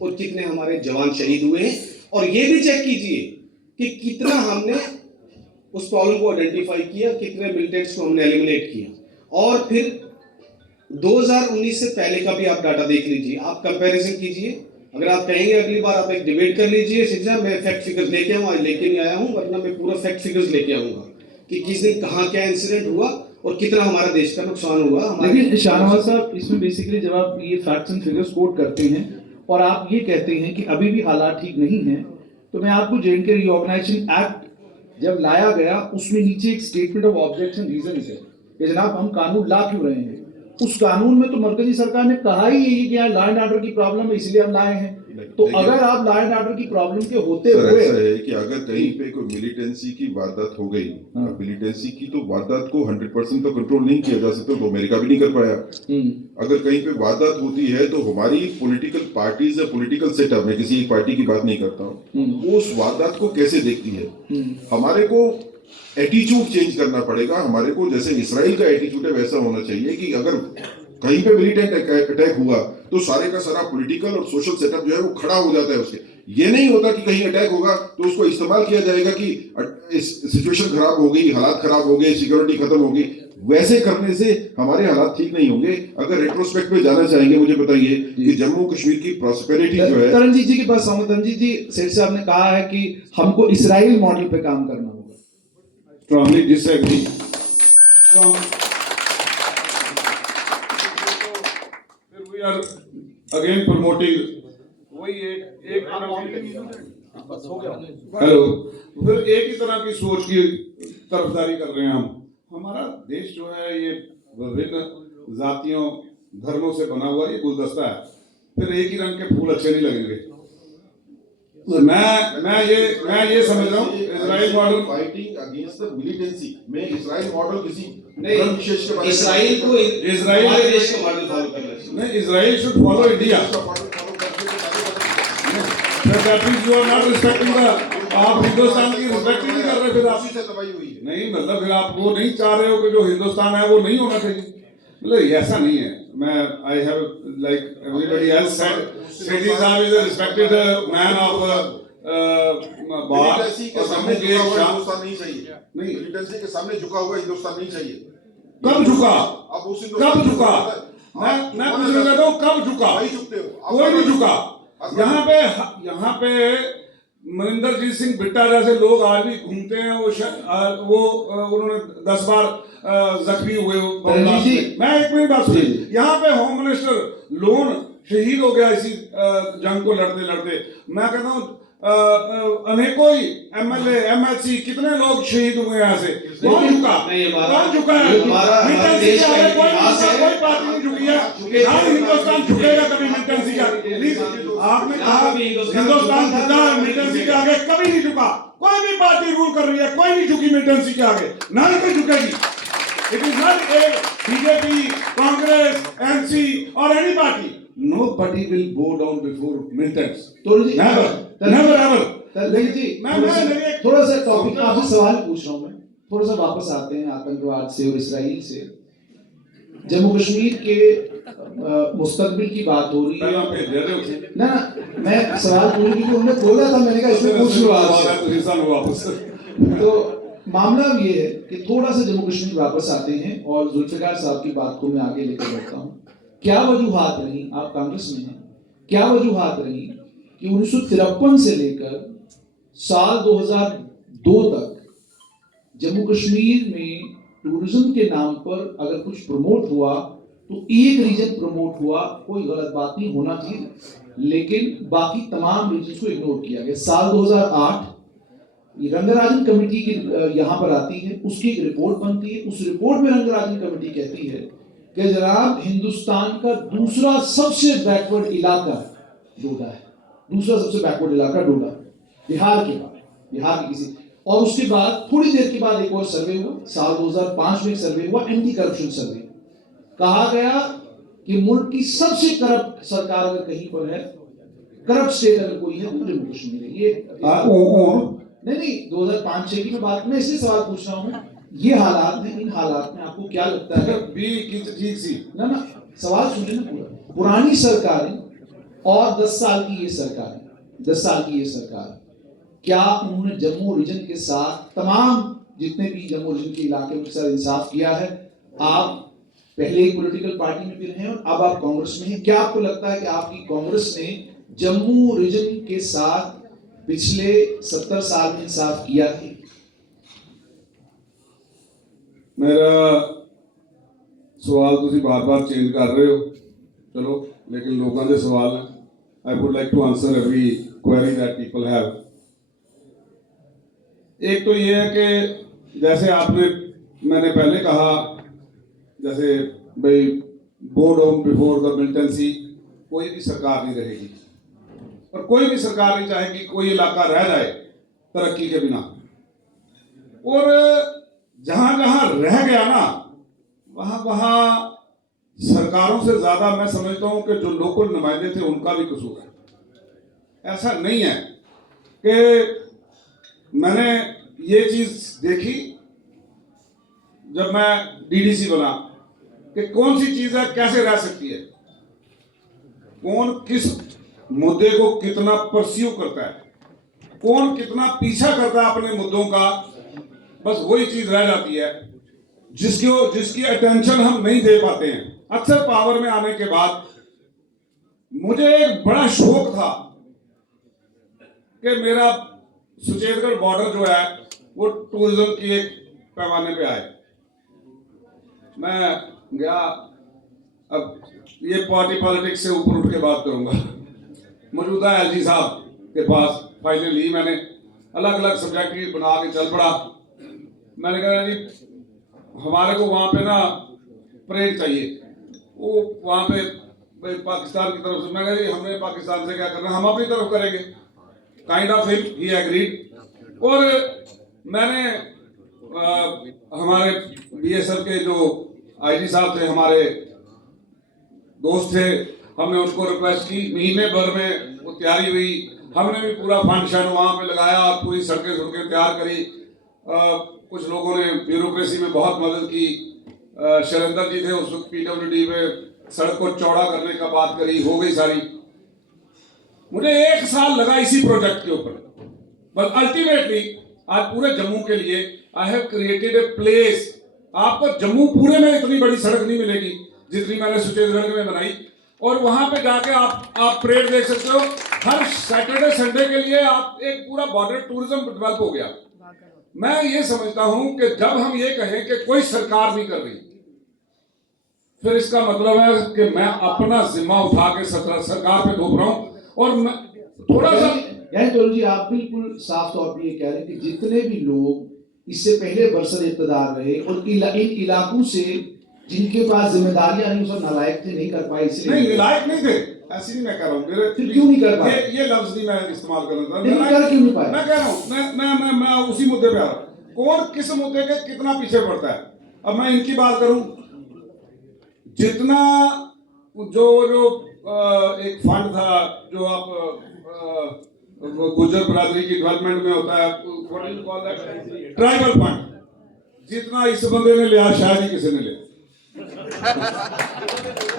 और कितने हमारे जवान शहीद हुए हैं। और ये भी चेक कीजिए कि कितना हमने उस प्रॉब्लम को आइडेंटिफाई किया, कितने मिलिटेंट्स को हमने एलिमिनेट किया। और फिर 2019 से पहले का भी आप डाटा देख लीजिए, आप कंपैरिजन कीजिए अगर आप कहेंगे अगली बार आप एक डिबेट कर लीजिए सिर्फ, मैं फैक्ट फिगर्स लेके आऊँ, आज लेके नहीं आया हूँ, वरना मैं पूरा फैक्ट फिगर्स लेके आऊँगा कि किस दिन कहाँ क्या इंसिडेंट हुआ और कितना हमारा देश का नुकसान हुआ। लेकिन शाहनवाज साहब, इसमें बेसिकली जब आप ये फैक्ट्स एंड फिगर्स कोट करते हैं और आप ये कहते हैं कि अभी भी हालात ठीक नहीं हैं, तो मैं आपको J&K रीऑर्गेनाइजेशन एक्ट जब लाया गया उसमें नीचे एक स्टेटमेंट ऑफ ऑब्जेक्शन रीजन है कि जनाब हम कानून ला क्यों रहे हैं। उस कानून में तो मरकजी सरकार ने कहा ही यही कि यहाँ लॉ एंड ऑर्डर की प्रॉब्लम है इसलिए हम लाए हैं। तो अगर आप लॉ एंड ऑर्डर की प्रॉब्लम के होते हुए ऐसा है कि अगर कहीं पे कोई मिलिटेंसी की वारदात हो गई, मिलिटेंसी की तो वारदात को 100% तो कंट्रोल नहीं किया जा सकता, तो अमेरिका भी नहीं कर पाया। अगर कहीं पे वारदात होती है तो हमारी पॉलिटिकल पार्टीज या पॉलिटिकल सेटअप, मैं किसी एक पार्टी की बात नहीं करता हूँ, वो उस वारदात को कैसे देखती है। हमारे को एटीट्यूड चेंज करना पड़ेगा। हमारे को जैसे इसराइल का एटीट्यूड है वैसा होना चाहिए कि अगर कहीं पे मिलिटेंट अटैक हुआ तो सारे का सारा पॉलिटिकल और सोशल सेटअप जो है वो खड़ा हो जाता है उसके। ये नहीं होता कि कहीं अटैक होगा तो उसको इस्तेमाल किया जाएगा कि सिचुएशन खराब हो गई, हालात खराब हो गए, सिक्योरिटी खत्म होगी। वैसे करने से हमारे हालात ठीक नहीं होंगे। अगर रेट्रोस्पेक्ट में जाना चाहेंगे, मुझे बताइए कि जम्मू कश्मीर की प्रॉस्पेरिटी जो है, तरनजीत जी के पास तरनजीत जी, सेठ साहब ने कहा है कि हमको इसराइल मॉडल पे काम करना होगा। strongly disagree. We are again promoting वही एक हेलो, फिर एक ही तरह की सोच की तरफदारी कर रहे हैं हम। हमारा देश जो है ये विभिन्न जातियों धर्मों से बना हुआ ये गुलदस्ता है, फिर एक ही रंग के फूल अच्छे नहीं लगेंगे। मैं ये समझ रहा हूँ Israel model fighting against the militancy में इजराइल मॉडल किसी नहीं, धर्म विशेष के बारे में इसराइल को हमारे देश का मॉडल फॉलो करना चाहिए। नहीं, Israel should follow India. You are not respecting the, आप हिंदुस्तान की रिस्पेक्ट ही नहीं कर रहे, फिर आप से दबाई हुई है। नहीं, मतलब फिर आप वो नहीं चाह रहे हो कि जो हिंदुस्तान है वो नहीं होना चाहिए। मतलब ऐसा नहीं है। मैं I have like everybody else said, Sethi sahab is a respected man of militancy के सामने झुका हुआ शाम हिंदुस्तान नहीं चाहिए। नहीं, मिलिटेंसी के सामने झुका हुआ हिंदुस्तान नहीं चाहिए। कब झुका? अब उस कब झुका? मैं पूछना चाहता हूँ कब झुका? वही झुकते हो। कोई नहीं झुका। यहाँ पे मनिंदर जीत सिंह बिट्टा जैसे लोग आज भी घूमते हैं, वो उन्होंने 10 बार जख्मी हुए। मैं एक मिनट बात सुनिए, यहाँ पे होम मिनिस्टर लोन शहीद हो गया इसी जंग को लड़ते लड़ते। मैं कहता हूँ अनेकों ही एमएलए एमएलसी कितने लोग शहीद हुए यहाँ से। कौन झुका? कौन झुका है? मिलिटेंसी के आगे कोई पार्टी नहीं झुकी है। हिंदुस्तान झुकेगा कभी मिलिटेंसी के आगे? प्लीज, आपने कहा हिंदुस्तान झुका है, मिलिटेंसी के आगे कभी नहीं झुका। कोई भी पार्टी रूल कर रही है, कोई नहीं झुकी मिलिटेंसी के आगे, ना कोई झुकेगी। It is not a BJP, Congress, NC और any party. Nobody will bow down before militants. Never ever. लेकिन जी थोड़ा सा टॉपिक आपसे सवाल पूछ रहा हूँ मैं, थोड़ा सा वापस आते हैं आतंकवाद से और इसराइल से। जम्मू कश्मीर के मुस्तकबिल की बात हो रही है ना, मैं सवाल पूछ क्योंकि उन्होंने बोला था, मैंने कहा इसमें पूछ लो आपसे। तो मामला ये है कि थोड़ा सा जम्मू कश्मीर वापस आते हैं और जुल्फिकार साहब की बात को मैं आगे लेकर बढ़ता हूँ। क्या वजूहात रही, आप कांग्रेस में हैं, क्या वजूहात रही कि 1953 से लेकर साल 2002 तक जम्मू कश्मीर में टूरिज्म के नाम पर अगर कुछ प्रमोट हुआ तो एक रीजन प्रमोट हुआ, कोई गलत बात नहीं, होना चाहिए, लेकिन बाकी तमाम रीजन को इग्नोर किया गया। साल 2008 रंगराजन कमेटी की यहाँ पर आती है, उसकी एक रिपोर्ट बनती है। उस रिपोर्ट में रंगराजन कमेटी कहती है कि जनाब हिंदुस्तान का दूसरा सबसे बैकवर्ड इलाका डोडा है, दूसरा सबसे बैकवर्ड इलाका डोडा, बिहार के बाद, बिहार की किसी। और उसके बाद थोड़ी देर के बाद एक और सर्वे हुआ, साल 2005 में एक सर्वे हुआ, एंटी करप्शन सर्वे। कहा गया कि मुल्क की सबसे करप्ट सरकार अगर कहीं पर है, करप्ट स्टेट अगर कोई है तो जम्मू कश्मीर है। ये नहीं 2005-6 की मैं बात, मैं इसलिए सवाल पूछ रहा हूँ, ये हालात में, इन हालात में आपको क्या लगता है? ठीक सी ना सवाल सुनिए ना पूरा। पुरानी सरकारें और 10 साल की ये सरकार, 10 साल की ये सरकार, क्या उन्होंने जम्मू रीजन के साथ, तमाम जितने भी जम्मू रीजन के इलाके में साथ इंसाफ किया है? आप पहले एक पॉलिटिकल पार्टी में भी रहे और अब आप कांग्रेस में हैं, क्या आपको लगता है कि आपकी कांग्रेस ने जम्मू रीजन के साथ पिछले 70 साल में इंसाफ किया है? मेरा सवाल तुसी बार बार चेंज कर रहे हो, चलो, लेकिन लोगों के सवाल हैं। I would like to answer every query that people have. एक तो ये है कि जैसे मैंने पहले कहा, जैसे भाई board of before the militancy कोई भी सरकार नहीं रहेगी और कोई भी सरकार नहीं चाहेगी कोई इलाका रह जाए तरक्की के बिना। और जहां जहां रह गया ना, वहां वहां सरकारों से ज्यादा मैं समझता हूं कि जो लोकल नुमाइंदे थे उनका भी कसूर है। ऐसा नहीं है कि मैंने ये चीज देखी जब मैं डीडीसी बना कि कौन सी चीज है कैसे रह सकती है, कौन किस मुद्दे को कितना परस्यू करता है, कौन कितना पीछा करता है अपने मुद्दों का, बस वही चीज रह जाती है जिसकी अटेंशन हम नहीं दे पाते हैं। अक्सर पावर में आने के बाद मुझे एक बड़ा शौक था कि मेरा सुचेतगढ़ बॉर्डर जो है वो टूरिज्म की एक पैमाने पे आए। मैं गया, अब ये पार्टी पॉलिटिक्स से ऊपर उठ के बात करूंगा। मौजूदा एलजी साहब के पास फाइलें ली मैंने, अलग अलग सब्जेक्ट की बना के चल पड़ा। मैंने कहा जी हमारे को वहां पे ना परेड चाहिए, वो वहां पे पाकिस्तान की तरफ से। मैं कहा जी हमने पाकिस्तान से क्या करना, हम अपनी तरफ करेंगे। Kind of he agreed. और मैंने हमारे बीएसएफ के जो आईजी साहब थे, हमारे दोस्त थे, हमने उनको रिक्वेस्ट की, महीने भर में वो तैयारी हुई। हमने भी पूरा फंड शायद वहां पे लगाया और पूरी सड़कें तैयार करी। कुछ लोगों ने ब्यूरोक्रेसी में बहुत मदद की। शैलेंद्र जी थे उस वक्त पीडब्ल्यूडी में, सड़क को चौड़ा करने का बात करी, हो गई सारी। मुझे 1 साल लगा इसी प्रोजेक्ट के ऊपर, बट अल्टीमेटली आज पूरे जम्मू के लिए I have created a place. आपको जम्मू पूरे में इतनी बड़ी सड़क नहीं मिलेगी जितनी मैंने सुचेतगढ़ में बनाई। और वहां पे जाके आप परेड देख सकते हो। हर सैटरडे संडे के लिए आप एक पूरा बॉर्डर टूरिज्म डेवलप हो गया। मैं ये समझता हूं कि जब हम ये कहें कि कोई सरकार नहीं कर रही, फिर इसका मतलब है कि मैं अपना जिम्मा उठा के सरकार पे थोप रहा हूं। और मैं थोड़ा सा यानी तो जी आप बिल्कुल साफ तौर पर ये कह रहे हैं कि जितने भी लोग इससे पहले बरसर इक़्तिदार रहे और इन इलाकों से जिनके पास जिम्मेदारियां नहीं, सब नालायक थे, नहीं कर पाए, इसलिए नहीं नालायक नहीं थे, ऐसी नहीं मैं कह रहा हूँ। फिर क्यों नहीं कर पाए? ये लफ्ज नहीं मैं इस्तेमाल कर रहा था। क्यों नहीं पाए? मैं कह रहा हूँ, मैं उसी मुद्दे पे आ रहा हूँ, कौन किस मुद्दे के कितना पीछे पड़ता है। अब मैं इनकी बात करूं, जितना जो एक फंड था जो आप गुजर बिरादरी की डेवलपमेंट में होता है, ट्राइबल फंड, जितना इस बंदे ने लिया शायद ही किसी ने लिया।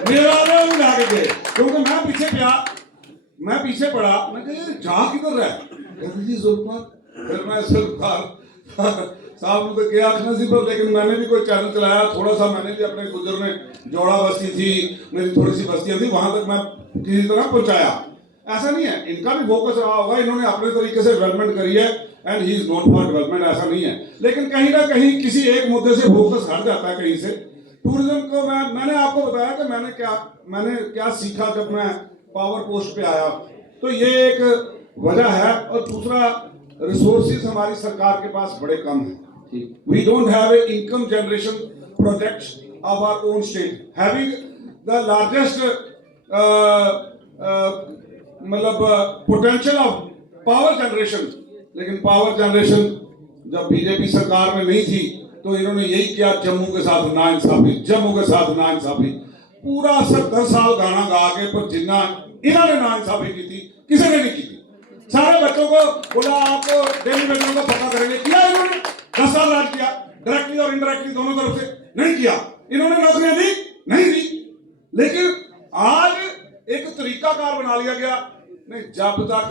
मेरा उड़ा के गए, क्योंकि मैं पीछे पड़ा। मैं कहा जा किधर रहा है, फिर मैं जुल्फकार साहब को क्या आखना सी, पर लेकिन मैंने भी कोई चैनल चलाया थोड़ा सा। मैंने भी अपने गुजर में जोड़ा बस्ती थी, मेरी थोड़ी सी बस्तियां थी, वहां तक मैं किसी तरह पहुंचाया। ऐसा नहीं है, इनका भी फोकस रहा होगा, इन्होंने अपने तरीके से डेवलपमेंट करी है and he is not for development, ऐसा नहीं है। लेकिन कहीं ना कहीं किसी एक मुद्दे से फोकस हट जाता है कहीं से। टूरिज्म को मैंने आपको बताया कि मैंने क्या सीखा जब मैं पावर पोस्ट पे आया, तो ये एक वजह है। और दूसरा, रिसोर्सेज हमारी सरकार के पास बड़े कम है। We don't have an income generation projects of our own state. Having the largest potential of power generation, लेकिन पावर जनरेशन जब बीजेपी सरकार में नहीं थी तो इन्होंने यही किया, जम्मू के साथ नाइंसाफी, जम्मू के साथ नाइंसाफी। पूरा 70 साल गाना गा के, पर जितना इन्होंने नाइंसाफी की थी किसी ने नहीं की थी। सारे बच्चों को बोला आप डेली वेतन को पक्का करेंगे, किया इन्होंने। 10 साल राज किया, डायरेक्टली और इनडायरेक्टली दोनों तरफ से नहीं किया। इन्होंने नौकरियां दी नहीं दी, लेकिन आज एक तरीकाकार बना लिया गया। नहीं, जब तक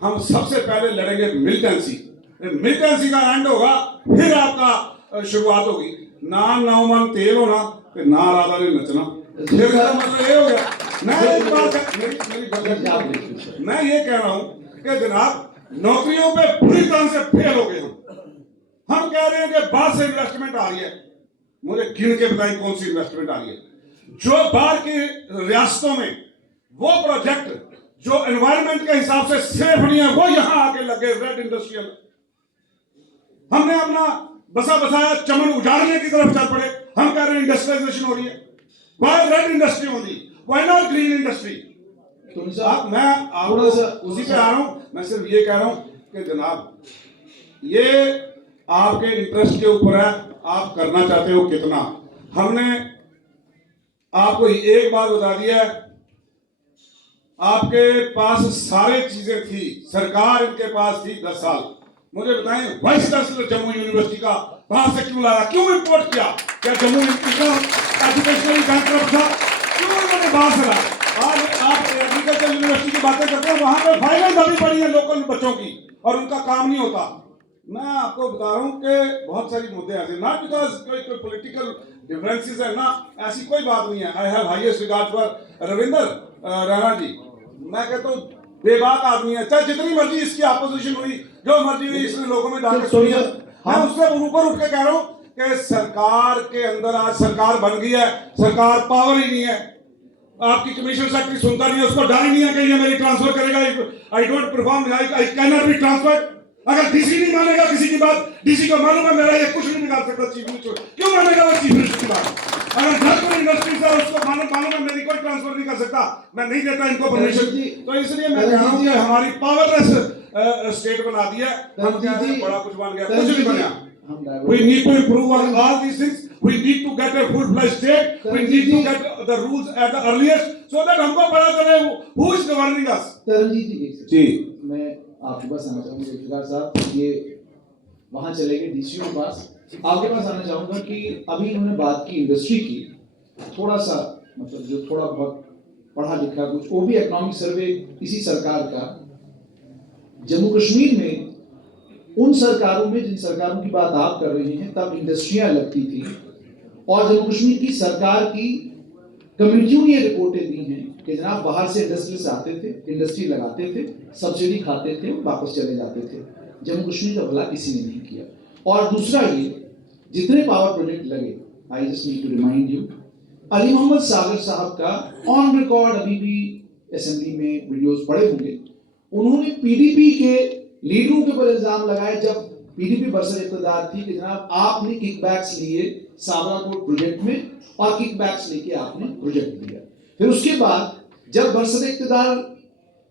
हम सबसे पहले लड़ेंगे मिलिटेंसी का एंड होगा, फिर आपका शुरुआत होगी। ना 9 मन तेल होना, ना राधा ने नचना। फिर इसका मतलब ये हो गया। मैं एक बात मेरी गलत मैं ये कह रहा हूं कि जनाब नौकरियों पे पूरी तरह से फेल हो गए हम कह रहे हैं कि बाहर से इन्वेस्टमेंट आ रही है। मुझे गिन के बताएं कौन सी इन्वेस्टमेंट आ रही है। जो बाहर की रियासतों में वो प्रोजेक्ट जो एनवायरमेंट के हिसाब से सेफ नहीं है वो यहां आके लगे। रेड इंडस्ट्रियल हमने अपना बसा बसाया चमन उजाड़ने की तरफ चल पड़े। हम कह रहे हैं इंडस्ट्रियलाइजेशन हो रही है। वाई रेड इंडस्ट्री हो रही, वाई नॉट ग्रीन इंडस्ट्री? तो आप मैं थोड़ा सा उसी पे आ रहा हूं। मैं सिर्फ ये कह रहा हूं कि जनाब ये आपके इंटरेस्ट के ऊपर है, आप करना चाहते हो कितना। हमने आपको एक बात बता दी है, आपके पास सारी चीजें थी, सरकार इनके पास थी 10 साल। मुझे बताएं वाइस चांसलर जम्मू यूनिवर्सिटी का बाहर से क्यों लाया, क्यों इंपोर्ट किया? क्या जम्मू एजुकेशनल बैंक था? क्यों उन्होंने बाहर से लाया? आज आप एग्रीकल्चर यूनिवर्सिटी की बातें करते हैं, वहां पे फाइलें दबी पड़ी है लोकल बच्चों की और उनका काम नहीं होता। मैं आपको बता रहा हूं कि बहुत सारी मुद्दे ऐसे, नॉट बिकॉज कोई पॉलिटिकल डिफरेंसेस है ना, ऐसी कोई बात नहीं है। I have highest regard for Ravinder Rana ji. मैं कहता हूं बेबाक आदमी है, चाहे जितनी मर्जी इसकी अपोजिशन हुई, जो मर्जी हुई, इसने लोगों में जाकर सुनी है। मैं उससे ऊपर उठ के कह रहा हूं कि सरकार के अंदर आज सरकार बन गई है, सरकार पावर ही नहीं है। आपकी कमिश्नर सेक्रेटरी सुनता नहीं है, उसको डर ही नहीं है कि ये मेरी ट्रांसफर करेगा। I don't perform, I can not be transferred. अगर डीसी नहीं मानेगा किसी की बात, डीसी को मालूम है मेरा ये कुछ नहीं निकाल सकता चीफ मिनिस्टर, क्यों मानेगा वो चीफ मिनिस्टर की बात? अगर घर इंडस्ट्री से उसको मालूम है मेरी कोई ट्रांसफर नहीं कर सकता, मैं नहीं देता इनको परमिशन। तो इसलिए मैं कह रहा हूं कि हमारी पावरलेस स्टेट बना दिया। हम कह रहे हैं बड़ा कुछ बन गया, कुछ नहीं बना। We need to improve on all these things. We need to get a full-fledged state. We need to get the rules at the earliest, so that हमको पता चले who is governing us. Taranjit जी, मैं आपके पास आना चाहूँगा जुल्फिकार साहब, ये वहाँ चले गए डीसीओ के पास। आपके पास आना चाहूँगा कि अभी इन्होंने बात की इंडस्ट्री की, थोड़ा सा मतलब जो थोड़ा बहुत पढ़ा लिखा कुछ वो भी इकोनॉमिक सर्वे इसी सरकार का, जम्मू कश्मीर में उन सरकारों में जिन सरकारों की बात आप कर रहे हैं तब इंडस्ट्रियां लगती थी, और जम्मू कश्मीर की सरकार की कमेटियों ने ये रिपोर्टें दी हैं कि जनाब बाहर से इंडस्ट्री आते थे, इंडस्ट्री लगाते थे, सब्सिडी खाते थे, वापस चले जाते थे। जम्मू कश्मीर का भला किसी ने नहीं किया। और दूसरा ये जितने पावर प्रोजेक्ट लगे, I just need to remind you, Ali Mohammad Sagar साहब का ऑन रिकॉर्ड अभी भी असेंबली में वीडियोस पड़े होंगे, उन्होंने पीडीपी के लीडरों के ऊपर इल्जाम लगाए जब पीडीपी बरसर इक़्तिदार थी कि जनाब आपने किकबैक्स लिए साबराकोट प्रोजेक्ट में और किकबैक्स लेके आपने प्रोजेक्ट दिया। फिर उसके बाद जब बरसर इक़्तिदार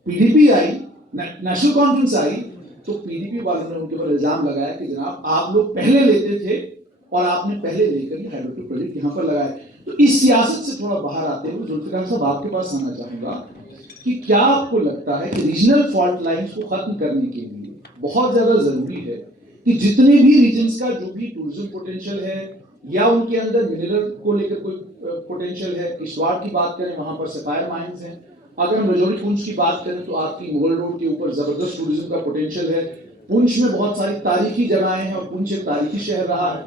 पीडीपी आई, नेशनल कॉन्फ्रेंस आई, तो पीडीपी वालों ने उनके ऊपर इल्जाम लगाया कि जनाब आप लोग पहले लेते थे और आपने पहले लेकर ही हाइड्रो प्रोजेक्ट यहाँ पर लगाए। तो इस सियासत से थोड़ा बाहर आते हुए जुल्फिकार साहब आपके पास आना चाहूंगा कि क्या आपको लगता है कि रीजनल फॉल्ट लाइंस को खत्म करने के लिए बहुत ज्यादा जरूरी है कि जितने भी रीजन्स का जो भी टूरिज्म पोटेंशियल है या उनके अंदर मिनरल को लेकर कोई पोटेंशियल है, किश्तवाड़ की बात करें वहां पर सफायर माइंस हैं, अगर हम रजौरी पुंछ की बात करें तो आपकी मुगल रोड के ऊपर जबरदस्त टूरिज्म का पोटेंशियल है, पुंछ में बहुत सारी तारीखी जगहें हैं और पुंछ एक तारीखी शहर रहा है।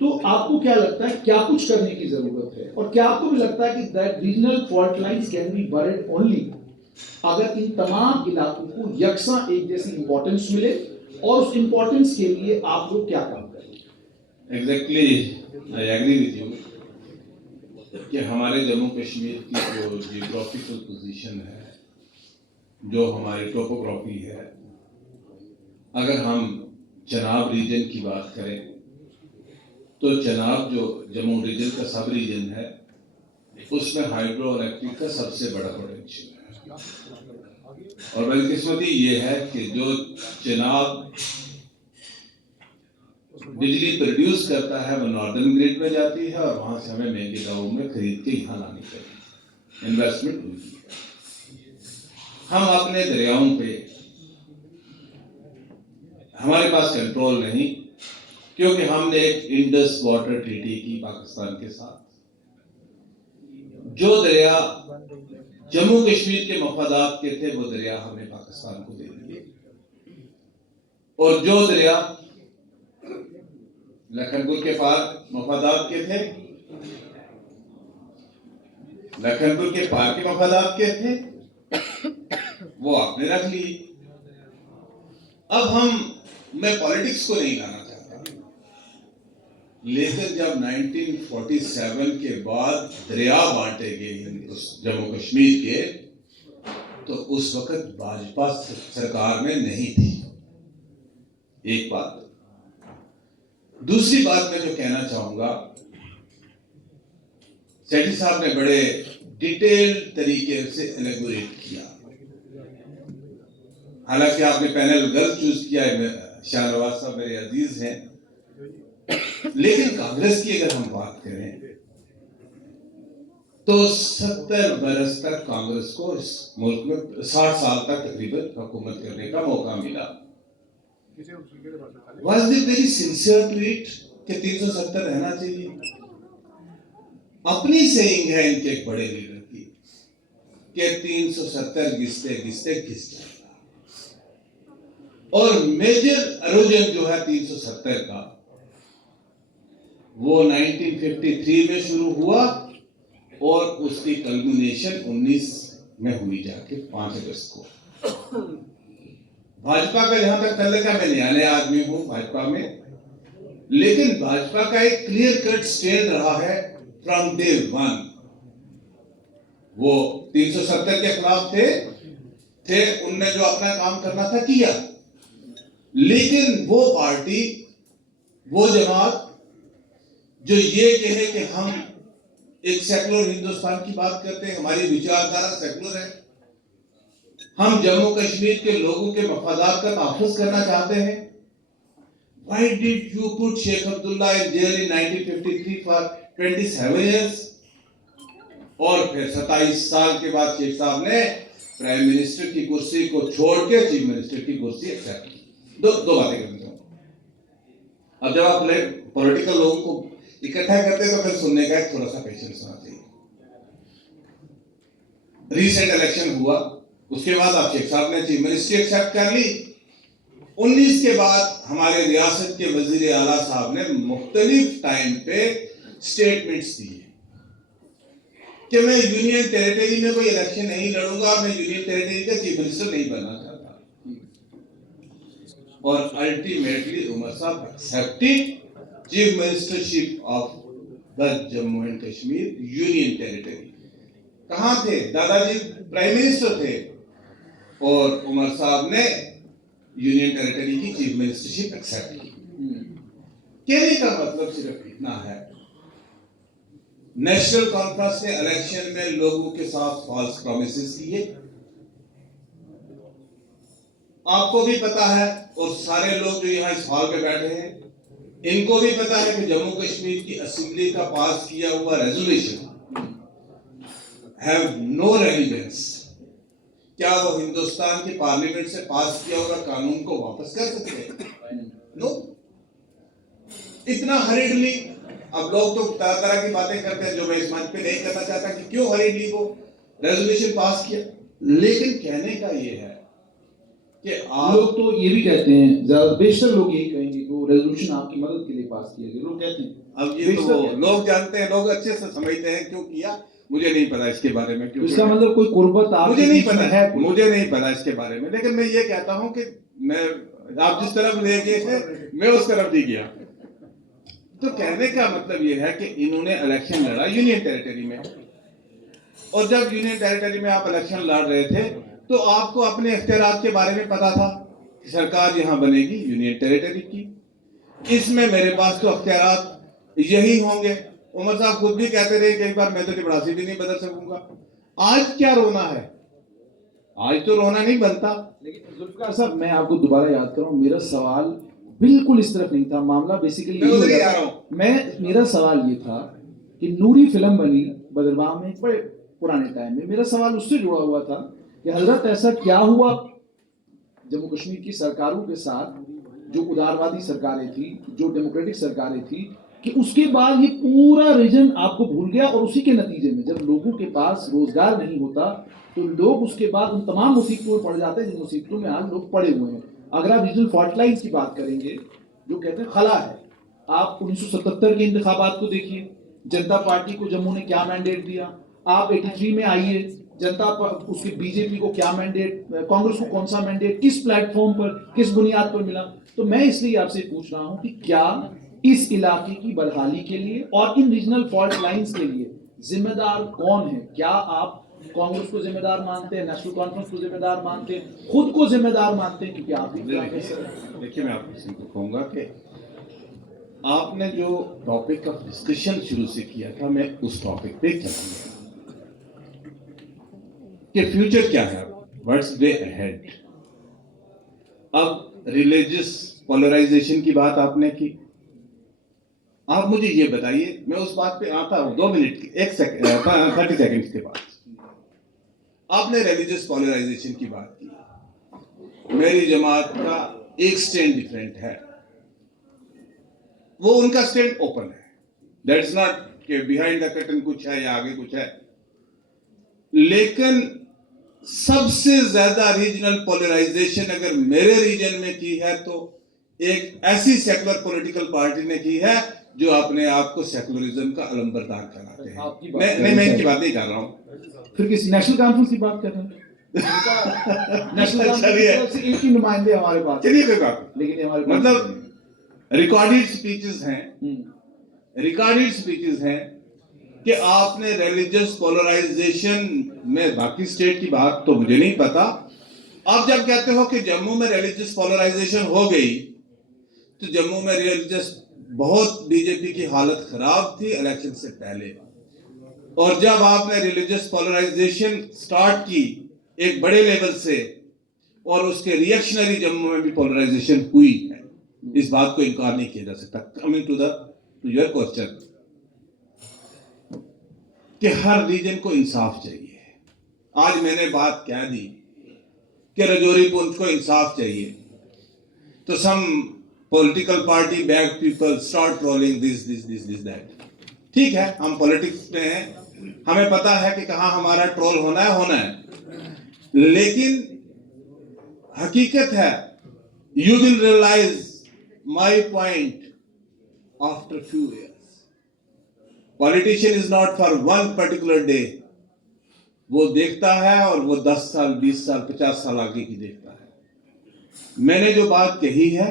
तो आपको क्या लगता है क्या कुछ करने की जरूरत है, और क्या आपको भी लगता है कि that regional fault lines can be buried only अगर इन तमाम इलाकों को यकसा एक जैसी इंपॉर्टेंस मिले, और उस इंपॉर्टेंस के लिए आप लोग क्या काम करें? Exactly I agree with you कि हमारे जम्मू कश्मीर की जो जियोग्राफिकल पोजीशन है, जो हमारी टोपोग्राफी है, अगर हम चनाब रीजन की बात करें तो चनाब जो जम्मू रीजन का सब रीजन है उसमें हाइड्रो इलेक्ट्रिक का सबसे बड़ा पोटेंशियल है। और बदकिस्मती ये है कि जो चनाब बिजली प्रोड्यूस करता है वो नॉर्दर्न ग्रिड में जाती है और वहां से हमें महंगे दामों में खरीद के यहाँ लानी पड़ती, इन्वेस्टमेंट हुई है। हम अपने दरियाओं पे हमारे पास कंट्रोल नहीं, क्योंकि हमने एक इंडस वाटर ट्रीटी की पाकिस्तान के साथ। जो दरिया जम्मू कश्मीर के मफादात के थे वो दरिया हमने पाकिस्तान को दे दिए, और जो दरिया लखनपुर के पार मफादात के थे लखनपुर के पार के मफादात के थे, वो आपने रख ली। अब मैं पॉलिटिक्स को नहीं लाना चाहता, लेकिन जब 1947 के बाद दरिया बांटे गए जम्मू कश्मीर के, तो उस वक्त भाजपा सरकार में नहीं थी। एक बात। दूसरी बात मैं जो कहना चाहूंगा, सेठी साहब ने बड़े डिटेल तरीके से एलेबोरेट किया। हालांकि आपने पैनल गलत चूज किया है, शाहनवाज साहब मेरे अजीज हैं, लेकिन कांग्रेस की अगर हम बात करें तो 70 बरस तक कांग्रेस को इस मुल्क में 60 साल तक तकरीबन हुकूमत करने का मौका मिला। Was it very sincere to it कि 370 रहना चाहिए? अपनी सेइंग है इनके एक बड़े लीडर की कि 370 घिसते घिसते घिस जाएगा, और मेजर एरोजन जो है 370 का, वो 1953 में शुरू हुआ और उसकी कल्मिनेशन 19 में हुई जाके 5 अगस्त को। भाजपा का जहां तक चलेगा, मैं नया आदमी हूं भाजपा में, लेकिन भाजपा का एक क्लियर कट स्टैंड रहा है फ्रॉम डे वन। वो 370 के खिलाफ थे, उनने जो अपना काम करना था किया, लेकिन वो पार्टी, वो जमात जो ये कहे कि हम एक सेकुलर हिंदुस्तान की बात करते हैं, हमारी विचारधारा सेकुलर है, हम जम्मू कश्मीर के लोगों के मफादात का तहफ़्फ़ुज़ करना चाहते हैं। Why did you put Sheikh Abdullah in jail in 1953 for 27 years? और फिर 27 साल के बाद शेख साहब ने प्राइम मिनिस्टर की कुर्सी को छोड़ के चीफ मिनिस्टर की कुर्सी एक्सेप्ट की। दो बातें करते हैं। अब जब आप पॉलिटिकल लोगों को इकट्ठा करते हैं तो फिर सुनने का एक थोड़ा सा पेशेंस होना चाहिए। रीसेंट इलेक्शन हुआ, उसके बाद आप शेख साहब ने चीफ मिनिस्ट्री एक्सेप्ट कर ली। 19 के बाद हमारे रियासत के वजीर आला साहब ने मुख्तलिफ टाइम पे स्टेटमेंट्स दिए कि मैं यूनियन टेरिटरी में कोई इलेक्शन नहीं लड़ूंगा और मैं यूनियन टेरिटरी का चीफ मिनिस्टर नहीं बनना चाहता। और अल्टीमेटली उमर साहब accepted chief ministership of the Jammu and Kashmir union territory. कहां थे? दादाजी प्राइम मिनिस्टर थे और उमर साहब ने यूनियन टेरिटरी की चीफ मिनिस्टरशिप एक्सेप्ट की। कहने का मतलब सिर्फ इतना है, नेशनल कॉन्फ्रेंस ने इलेक्शन में लोगों के साथ फॉल्स प्रॉमिसेस किए। आपको भी पता है और सारे लोग जो यहाँ इस हॉल में बैठे हैं, इनको भी पता है कि जम्मू कश्मीर की असेंबली का पास किया हुआ रेजोल्यूशन हैव नो रेलिवेंस। क्या वो हिंदुस्तान की पार्लियामेंट से पास किया हुआ कानून को वापस कर सकते हैं? नो। इतना हरिडली, अब लोग तो तरह तरह की बातें करते हैं जो मैं इस मंच पे नहीं करना चाहता कि क्यों हरिडली वो रेजोल्यूशन पास किया, लेकिन कहने का ये है कि आप लोग तो ये भी कहते हैं, ज्यादा बेशतर लोग यही कहेंगे कि वो रेजोल्यूशन आपकी मदद के लिए पास किया गया, लोग कहते हैं। अब ये तो लोग जानते हैं, लोग अच्छे से समझते हैं क्यों किया। मुझे नहीं पता इसके बारे में, क्यों इसका मतलब कोई कुर्बत मुझे नहीं पता है, मुझे नहीं पता इसके बारे में, लेकिन मैं ये कहता हूं कि मैं, आप जिस तरफ ले गए थे मैं उस तरफ नहीं गया। तो कहने का मतलब ये है कि इन्होंने इलेक्शन लड़ा यूनियन टेरिटरी में, और जब यूनियन टेरिटरी में आप इलेक्शन लड़ रहे थे तो आपको अपने इख्तियारात के बारे में पता था कि सरकार यहां बनेगी यूनियन टेरिटरी की, इसमें मेरे पास तो इख्तियारात यही होंगे। उमर साहब खुद भी कहते रहे कई बार, मैं तो लिबरासी भी नहीं बदल सकूंगा। आज क्या रोना है? आज तो रोना नहीं बनता। लेकिन जुल्फिकार साहब, मैं आपको दोबारा याद करूं, मेरा सवाल बिल्कुल इस तरफ नहीं था। मामला बेसिकली मेरा सवाल ये था कि नूरी फिल्म बनी बदरगाह में बड़े पुराने टाइम में। मेरा सवाल उससे जुड़ा हुआ था कि हजरत ऐसा क्या हुआ जम्मू कश्मीर की सरकारों के साथ, जो उदारवादी सरकारें थी, जो डेमोक्रेटिक सरकारें थी, कि उसके बाद ये पूरा रीजन आपको भूल गया, और उसी के नतीजे में जब लोगों के पास रोजगार नहीं होता तो लोग उसके बाद उन तमाम मुसीबतों में पड़ जाते हैं जिन मुसीबतों में आज लोग पड़े हुए हैं। अगर आप रीजनल फॉल्ट लाइन्स की बात करेंगे, जो कहते हैं खला है, आप 1977 के इंतखाबात को देखिए, जनता पार्टी को जम्मू ने क्या मैंडेट दिया, आप 83 में आइए, जनता पर उसके बीजेपी को क्या मैंडेट, कांग्रेस को कौन सा मैंडेट, किस प्लेटफॉर्म पर, किस बुनियाद पर मिला। तो मैं इसलिए आपसे पूछ रहा हूं कि क्या इस इलाके की बदहाली के लिए और इन रीजनल फॉल्ट लाइंस के लिए जिम्मेदार कौन है? क्या आप कांग्रेस को जिम्मेदार मानते हैं, नेशनल कॉन्फ्रेंस को जिम्मेदार मानते हैं, खुद को जिम्मेदार मानते हैं? क्योंकि आप देखिए, मैं आपको सिंपल कहूंगा कि आपने जो टॉपिक ऑफ डिस्कशन शुरू से किया था, मैं उस टॉपिक पे चलूंगा कि फ्यूचर क्या है, व्हाट्स वे अहेड। अब रिलीजियस पोलराइजेशन की बात आपने की, आप मुझे ये बताइए, मैं उस बात पे आता हूं 2 मिनट की, 1 सेकंड 30 सेकंड के बाद। आपने रिलीजियस पोलराइजेशन की बात की, मेरी जमात का एक स्टैंड डिफरेंट है, वो उनका स्टैंड ओपन है, दैट इज नॉट कि बिहाइंड द कर्टन कुछ है या आगे कुछ है। लेकिन सबसे ज्यादा रीजनल पोलराइजेशन अगर मेरे रीजन में की है तो एक ऐसी सेकुलर पॉलिटिकल पार्टी ने की है जो अपने आप को सेकुलरिज्म का अलंबरदार कहलाते हैं। मैं इनकी बात नहीं कर रहा हूं। फिर किसी नेशनल कॉन्फ्रेंस की बात कर रहे हैं? नेशनल कॉन्फ्रेंस से एक ही नुमाइंदे हमारे पास, चलिए कोई बात, लेकिन ये हमारे मतलब रिकॉर्डेड स्पीचेस हैं कि आपने रिलीजियस पोलराइजेशन में, बाकी स्टेट की बात तो मुझे नहीं पता। आप जब कहते हो कि जम्मू में रिलीजियस पोलराइजेशन हो गई, तो जम्मू में रिलीजियस बहुत बीजेपी की हालत खराब थी इलेक्शन से पहले, और जब आपने रिलीजियस पोलराइजेशन स्टार्ट की एक बड़े लेवल से, और उसके रिएक्शनरी जम्मू में भी पोलराइजेशन हुई है, इस बात को इनकार नहीं किया जा सकता। कमिंग टू योर क्वेश्चन कि हर रीजन को इंसाफ चाहिए, आज मैंने बात कह दी कि रजौरी पुंछ को इंसाफ चाहिए, तो some political party back people start trolling this that. ठीक है, हम पॉलिटिक्स में हैं, हमें पता है कि कहां हमारा ट्रोल होना है, लेकिन हकीकत है, you will realise my point after few years. Politician is not for one particular day, वो देखता है और वो 10 साल 20 साल 50 साल आगे की देखता है। मैंने जो बात कही है,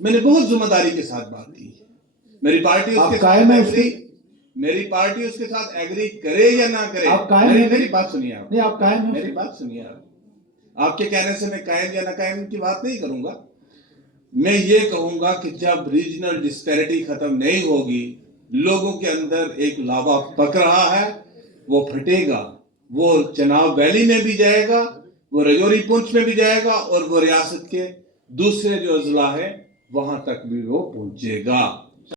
मैंने बहुत जिम्मेदारी के साथ बात की। मेरी पार्टी उसके साथ एग्री करे या ना करे, मेरी बात सुनिए आप। नहीं, आप कायम हैं। मेरी बात सुनिए आप। आपके कहने से मैं कायम या ना कायम की बात नहीं करूंगा। मैं ये कहूंगा कि जब रीजनल डिस्पैरिटी खत्म नहीं होगी, लोगों के अंदर एक लावा पक रहा है, वो फटेगा, वो चनाब वैली में भी जाएगा, वो रजौरी पुंछ में भी जाएगा, और वो रियासत के दूसरे जो अजला है वहां तक भी वो पहुंचेगा।